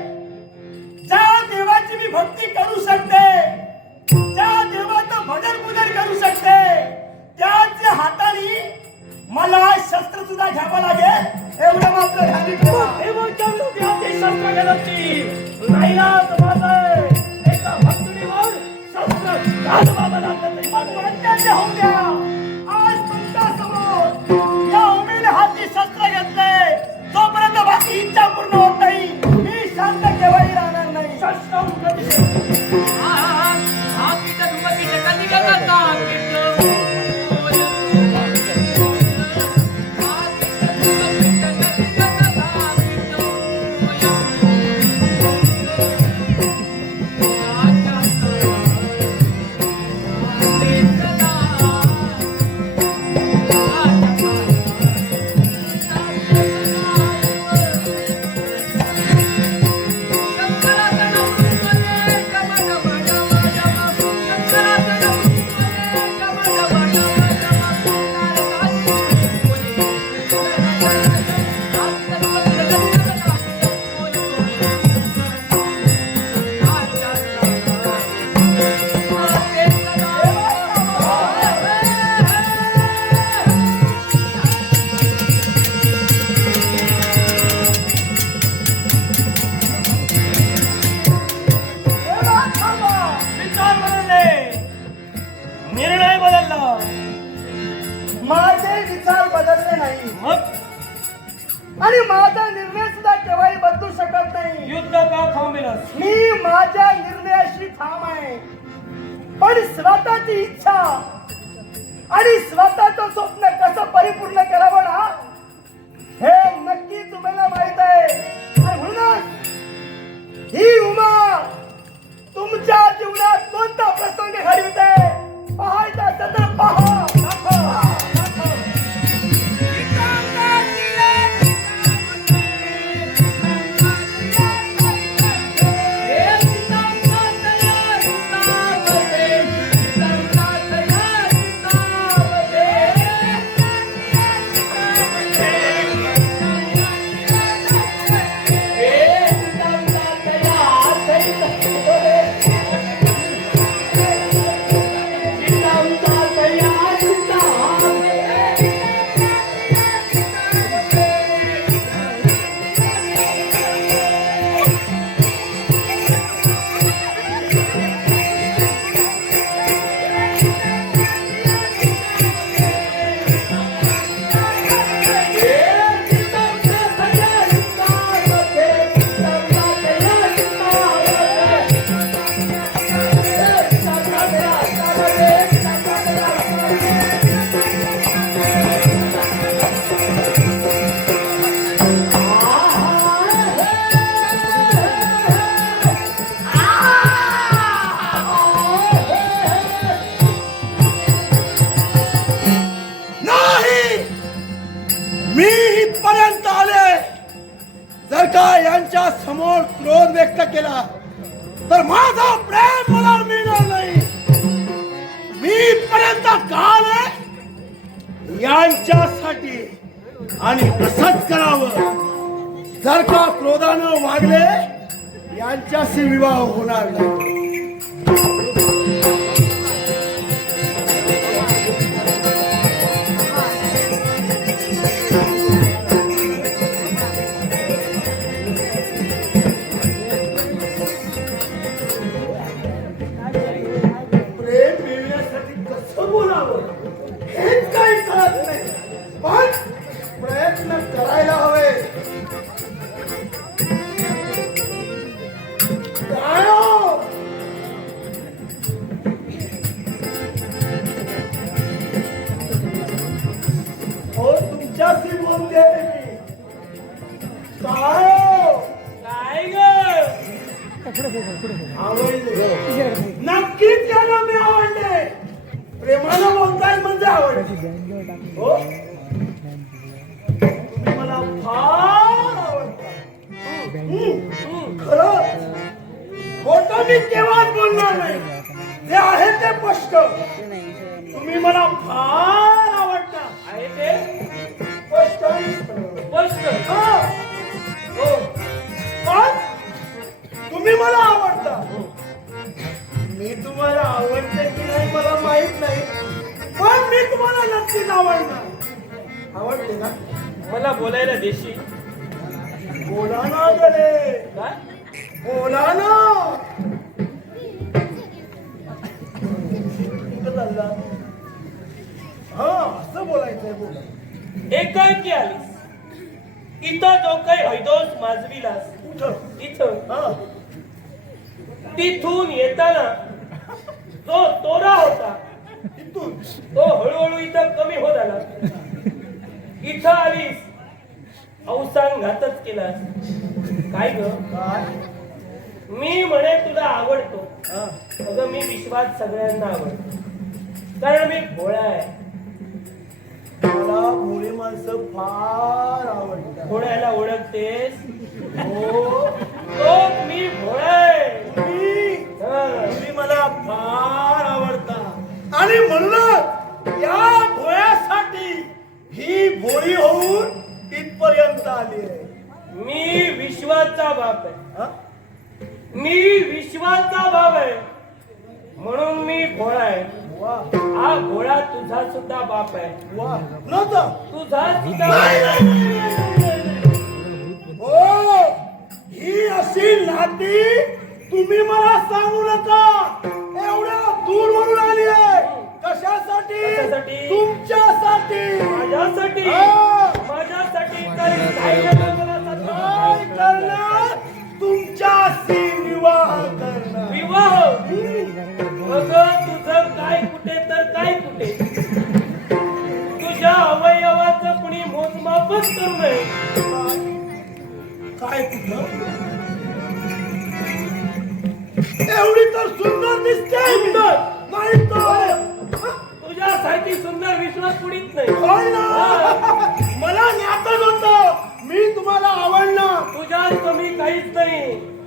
ज्या देवाची मी भक्ती करू शकते, ज्या देवाचं भजन पूजन करू शकते, त्याच्या हाताने मला शस्त्र सुद्धा घ्यावं लागेल एवढं मात्र ध्यान ठेवा. देवाच्या विरोधी हाती शस्त्र घेण्याची नाईलाज माझा आहे. एका भक्तीवर शस्त्र घालवावं लागलं तरी पण वाट्याचे होऊ द्या. आज तुमच्या समोर या उमेद हाती शस्त्र घेतले जोपर्यंत बाकी इच्छा पूर्ण होत नाही मी शांत केव्हाही राहणार नाही. शस्त्रम प्रतिषेध. माझे विचार बदलले नाही मग आणि माझा निर्णय सुद्धा केव्हाही बदलू शकत नाही. युद्ध का थांबेलस? मी माझ्या निर्णयाशी ठाम आहे. पण स्वतःची इच्छा आणि स्वतःचं स्वप्न कसं परिपूर्ण करावं ना हे नक्की तुम्हाला माहित आहे. आणि म्हणूनच ही उमा तुमच्या जीवनात कोणता प्रसंग घडविते पाहायचा असेल तर पहा. दाखवा. मी इथपर्यंत आले. जर का यांच्या समोर क्रोध व्यक्त केला तर माझा प्रेम मला मिळणार नाही. मी इथपर्यंत का आले यांच्यासाठी आणि असंच करावं. जर का क्रोधानं वागले यांच्याशी विवाह होणार नाही. प्रेम मिळण्यासाठी कसं बोलावं हेच काही कळत नाही. पण प्रयत्न करायला हवे. काय हो? हो तुमच्याशी बोलते मी. काय हो? काय ग आवडले नक्कीच याला मी आवडले. प्रेमानं बोलताय म्हणजे आवडले. हो तुम्ही मला फार आवडता. खरं खोटं मी केव्हाच बोलणार नाही. जे आहे ते स्पष्ट. तुम्ही मला फार आवडता. आहे ते स्पष्ट आणि सरळ. स्पष्ट. हा. हो पण तुम्ही मला आवडता. मी तुम्हाला आवडते की नाही मला माहित नाही. पण मी तुम्हाला नक्कीच आवडणार. आवडते ना? मला बोलायला देशी. बोला ना गडे. काय बोला ना. कुठं चालला? हा असं बोलायचंय. बोला. एकाएकी आलीस. इथं जो काही हैदोस माजविलास कुठं? इथं हा तिथून येताना जो तोरा होता इथून तो हळूहळू इथं कमी होत आला. इथं आलीस अवसांघातच केलास. काय ग काय? मी म्हणे तुला आवडतो. हा. अगं मी विश्वास सगळ्यांना आवडतो कारण मी भोळा आहे. मला भोळी माणसं फार आवडतात. भोळ्याला ओळखतेस? हो तो मी भोळा आहे. तुम्ही मला फार आवडता. आणि म्हणूनच या भोळ्यासाठी ही भोळी होऊन इथपर्यंत आली आहे. मी विश्वाचा बाप आहे. हा? मी विश्वाचा बाप आहे म्हणून मी भोळा आहे. वा हा भोळा तुझा सुद्धा बाप आहे. वा नव्हता. तुझा सुद्धा नाही, नाही, नाही, नाही. हो ही अशी नाती तुम्ही मला सांगू नका. एवढ्या दूरवरून आली आहे. कशासाठी? कशासाठी? तुमच्यासाठी. माझ्यासाठी. हा. माझ्यासाठी तरी काय करणार मला काय सांग. करणार? तुमच्याशी विवाह करणार. विवाह. अगं एवढी तर सुंदर दिसते सुंदर? नाही तर तुझ्यासारखी सुंदर विश्वास कुणीच नाही. होय ना मला ज्ञातच होत मी तुम्हाला आवडणार तुझ्यात कमी काहीच नाही,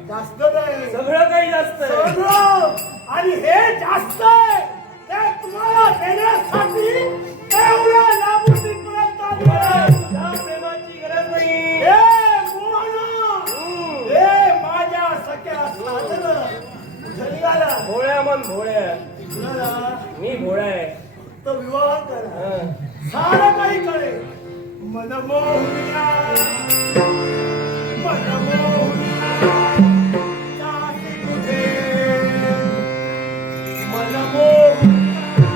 जास्त नाही सगळं काही जास्त आहे. सगळं आणि हे जास्त आहे ते तुम्हाला देण्यासाठी एवढ्या लांबून इथपर्यंत आलोय. तुझ्या प्रेमाची गरज नाही. हे मोहना हम्म. हे माझ्या सख्या साजन कुठे निघाला भोळ्या मन भोळ्या. तुला मी भोळा आहे. तर विवाह करा हं. सारं काही कळेल मनमोहनिया मनमोहनिया जाती कुठे मनमोहनिया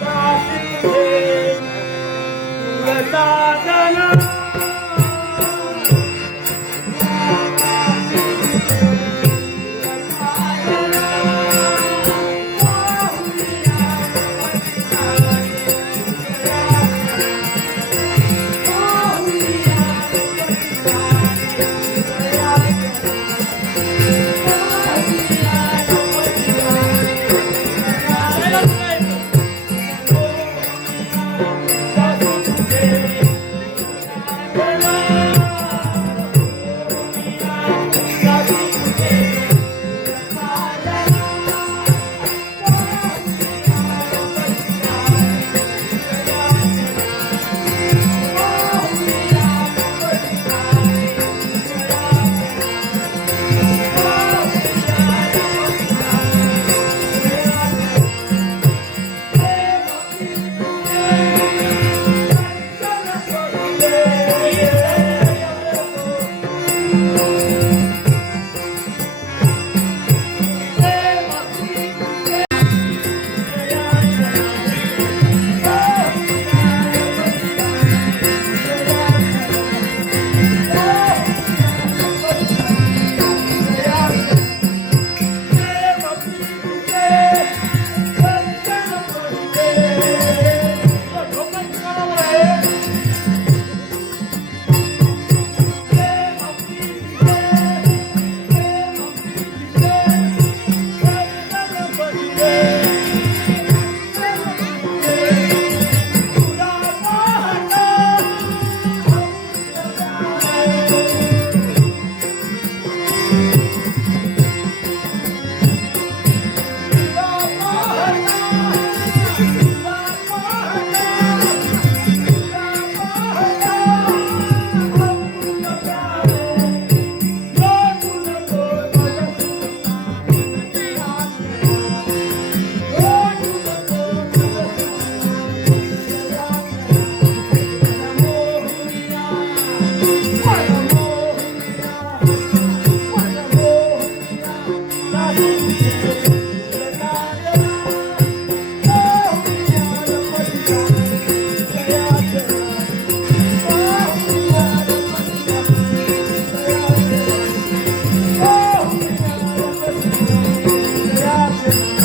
जाती कुठे तुला साजना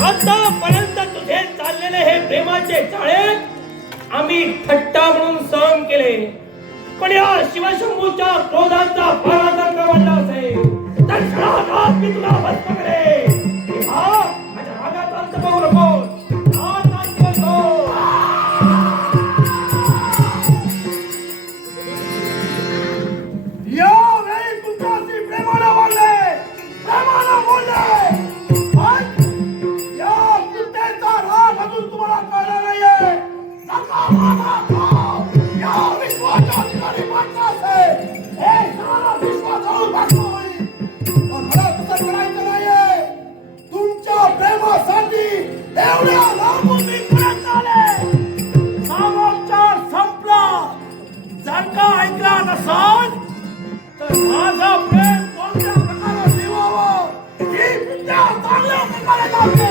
आतापर्यंत तुझे चाललेले हे प्रेमाचे जाळे आम्ही थट्टा म्हणून सहन केले, पण या शिवशंभूच्या क्रोधाचा पारा जर का वाढला असेल तर क्षणात मी तुला भस्म करेन. तेव्हा माझ्या रागाचा अंत बघू नकोस. आज अंत येतो. यावेळी तुमच्याशी प्रेमानं बोलले पण या कृत्याचा राग अजून तुम्हाला कळला नाहीये. नका मागा. या विश्वाच्या ठिकाणी वाटलं असेल हे सारा विश्व जळून टाकतो होईल. पण मला तसं करायचं नाहीये. तुमच्या प्रेमासाठी एवढ्या लांबून मी पर्यंत आले. सामोपचार संपला. जर का ऐकला नसाल तर माझा प्रेम कोणत्या प्रकारे निभावावं ही विद्या चांगल्या प्रकारे लागते.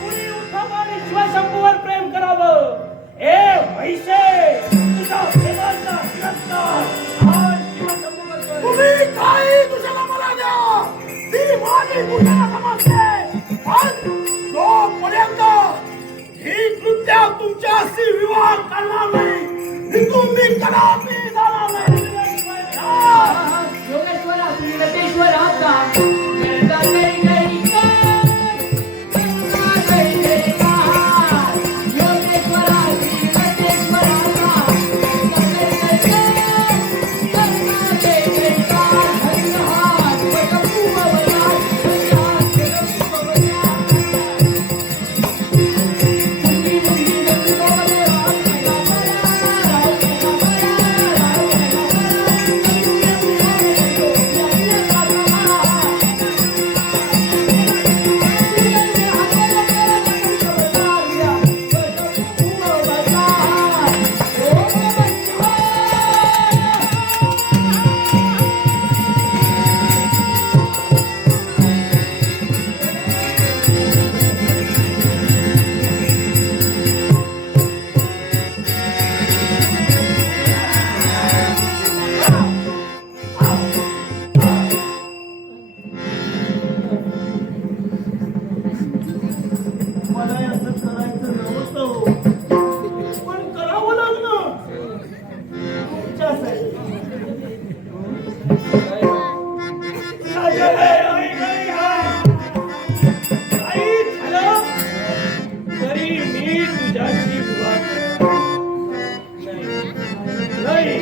कुणी उठाव आणि शिवशंभूवर प्रेम करावं. ए म्हैसे, तुझ्या प्रेमाचा तिरस्कार आज शिवशंभूवर कर. तुम्ही काही दुसऱ्याला मला द्या. ती माझी दुसऱ्याला समजते. पण जोपर्यंत ही कृत्या तुमच्याशी विवाह करणार नाही तिथून मी कदापि जाणार नाही. योगेश्वरा मला हे असं करायचं नव्हतं, पण करावं लागलं तुमच्यासाठी. काही झालं तरी मी तुझ्याशी विवाह नाही.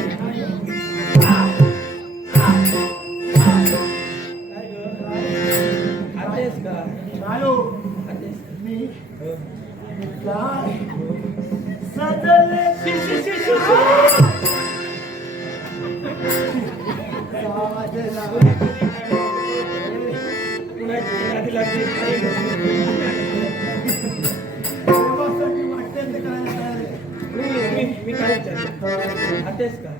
खातेस का? चालो मी काय सजले साजला कुणाची नादी लागते नाही. देवासाठी वाटते ते करायला तयार आहे. मी काय विचारतो? खातेस का?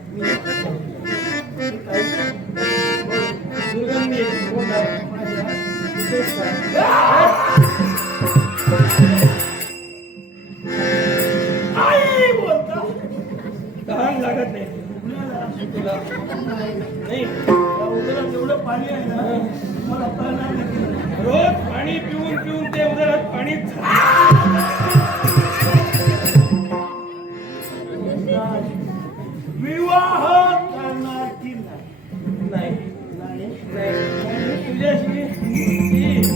दुर्गंधी येते. खातेस का? आई बोलता तहान लागत नाही तुला? नाही. या उदरात एवढं पाणी आहे ना, मला कळणार नाही. रोज पाणी पिऊन पिऊन ते उदरात पाणी विवाह करणार की नाही? नाही. नाही. तुझ्याशी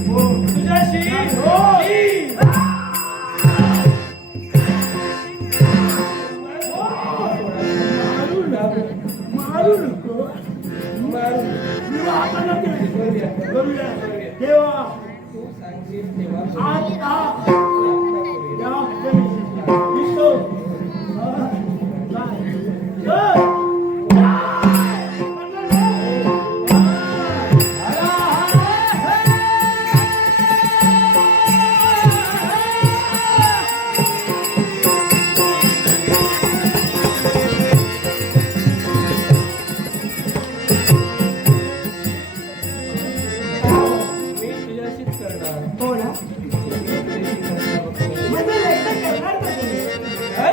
हो. तुझ्याशी हो. मारू नको. विवाह करणार की नाही? करूया. तेव्हा तू सांगशील तेव्हा आता या विश्व मी तुझ्याशीच करणार. हो ना? म्हणजे लग्न करणार का तुम्ही? काय?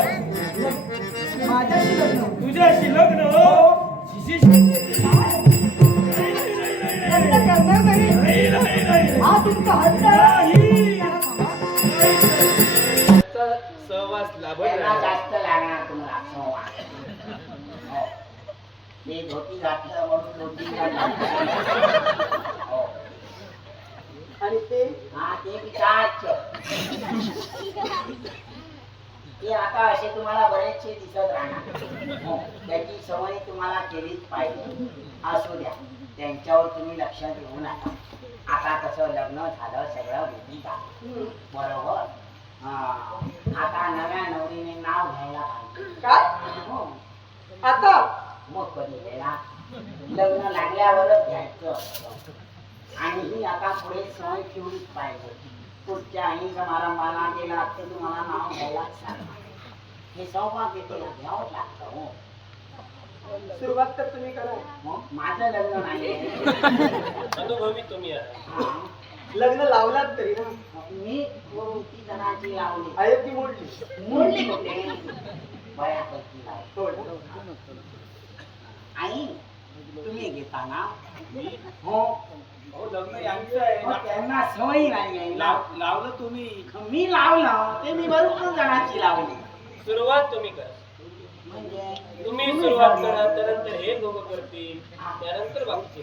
माझ्याशी लग्न? तुझ्याशी लग्न हो? लग्न करणार नाही? नाही. हा तुमचा हट्ट सहवास त्यांना जास्त लागणार तुम्हाला संवाद. हो. ते धोती घातलं म्हणून धोती घातलं. हो. आणि ते हा ते पिकाच ते आता असे तुम्हाला बरेचसे दिसत राहणार. हो. त्याची सवय तुम्हाला केलीच पाहिजे. असू द्या, त्यांच्यावर तुम्ही लक्ष देऊ नका. आता कसं लग्न झालं, सगळं विधी झालं, बरोबर. आता नव्या नवरीने नाव घ्यायला पाहिजे. काय हो. आता मग कधी घेणार? लग्न लागल्यावरच घ्यायचं असतं. आणि ही आता पुढे सवय ठेवलीच पाहिजे. कुठच्याही समारंभाला गेला तर तुम्हाला नाव घ्यायलाच सांगणार. हे सौभाग्य तिला घ्यावंच लागतं. हो. सुरुवात तर तुम्ही करा. मग माझं लग्न नाही. अनुभवी तुम्ही आहे. लग्न लावलात तरी ना? मी ती जणांची लावली. आहे ती मोडली. मोडली कुठे? बऱ्यापैकी लावली. हो. आई तुम्ही घेता ना? हो. लग्न यांचं आहे मग त्यांना सवयी नाही आहे. लावलं तुम्ही. मी लावलं ते मी भरपूर जणांची लावली. सुरुवात तुम्ही करा. म्हणजे तुम्ही सुरुवात करा, त्यानंतर हे दोघं करतील, त्यानंतर बाकीचे.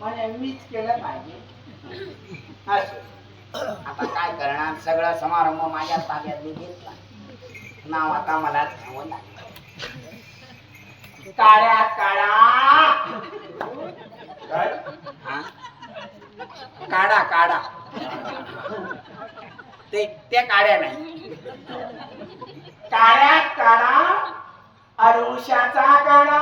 म्हणजे मीच केलं पाहिजे. असं. आता काय करणार, सगळा समारंभ माझ्या ताब्यात मी घेतला. नाव आता मलाच घ्यावं लागलं. काळ्या काळा काय हा? काढा काढा ते काड्या नाही. काळ्यात काढा, अडुशाचा काढा.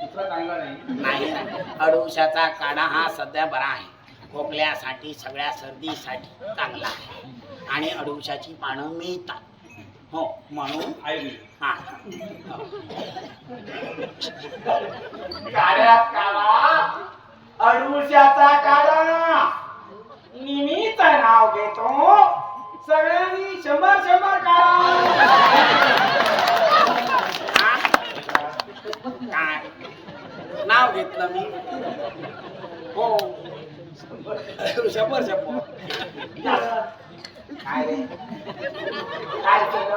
दुसरा चांगला नाही. नाही अडुशाचा काढा हा सध्या बरा आहे. खोकल्यासाठी, सगळ्या सर्दीसाठी चांगला आहे. आणि अडुशाची पानं मिळतात. हो म्हणून हा काढ्यात काढा, अडुशाचा काढा. निमित्त नाव घेतो, सगळ्यांनी 100 काढा. काय नाव घेतलं मी? हो 100 काय रे? काय केलं?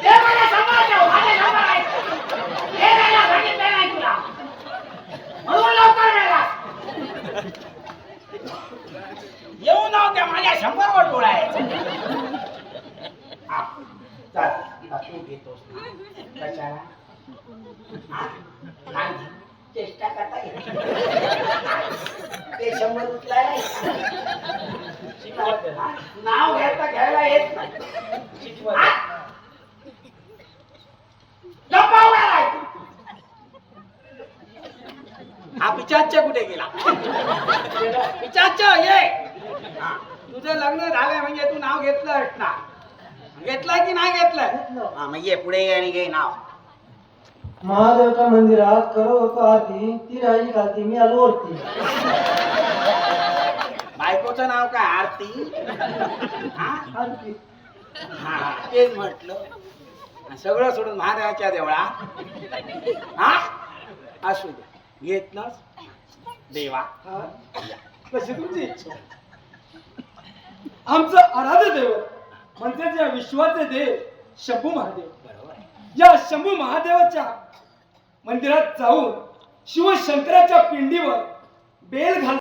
हे मला समजलं, माझे समोर आहे. हे मला सांगितलं नाही तुला. म्हणून लवकर मेला. येऊ नव्हत्या माझ्या 100 वर डोळायचं. चल तू घेतोस ना. कशाला? काय चेष्टा करता येते. ते 100 उचलायला नाव घ्यायला येत नाही. हा पिचाच्चा कुठे गेला? पिचाच्चा ये. तुझं लग्न झालंय म्हणजे तू नाव घेतलं ना? घेतलंय की नाही घेतलंय? हा मग ये पुढे ये आणि घे नाव. महादेवच्या मंदिरात करत होतो आरती, ती राहिली खालती, मी आलो वरती. बायकोचं नाव काय? आरती? हा आरती. हा तेच म्हटलं. सगळं सोडून महादेवाच्या देवळात. हा असू दे, घेतलंच देवा. कशी तुमची इच्छा. आमचं आराध्य देव म्हणजे जे विश्वाचे देव शंभू महादेव. या शंभू महादेवाच्या मंदिरात जाऊन शिवशंकराच्या पिंडीवर बेल घाल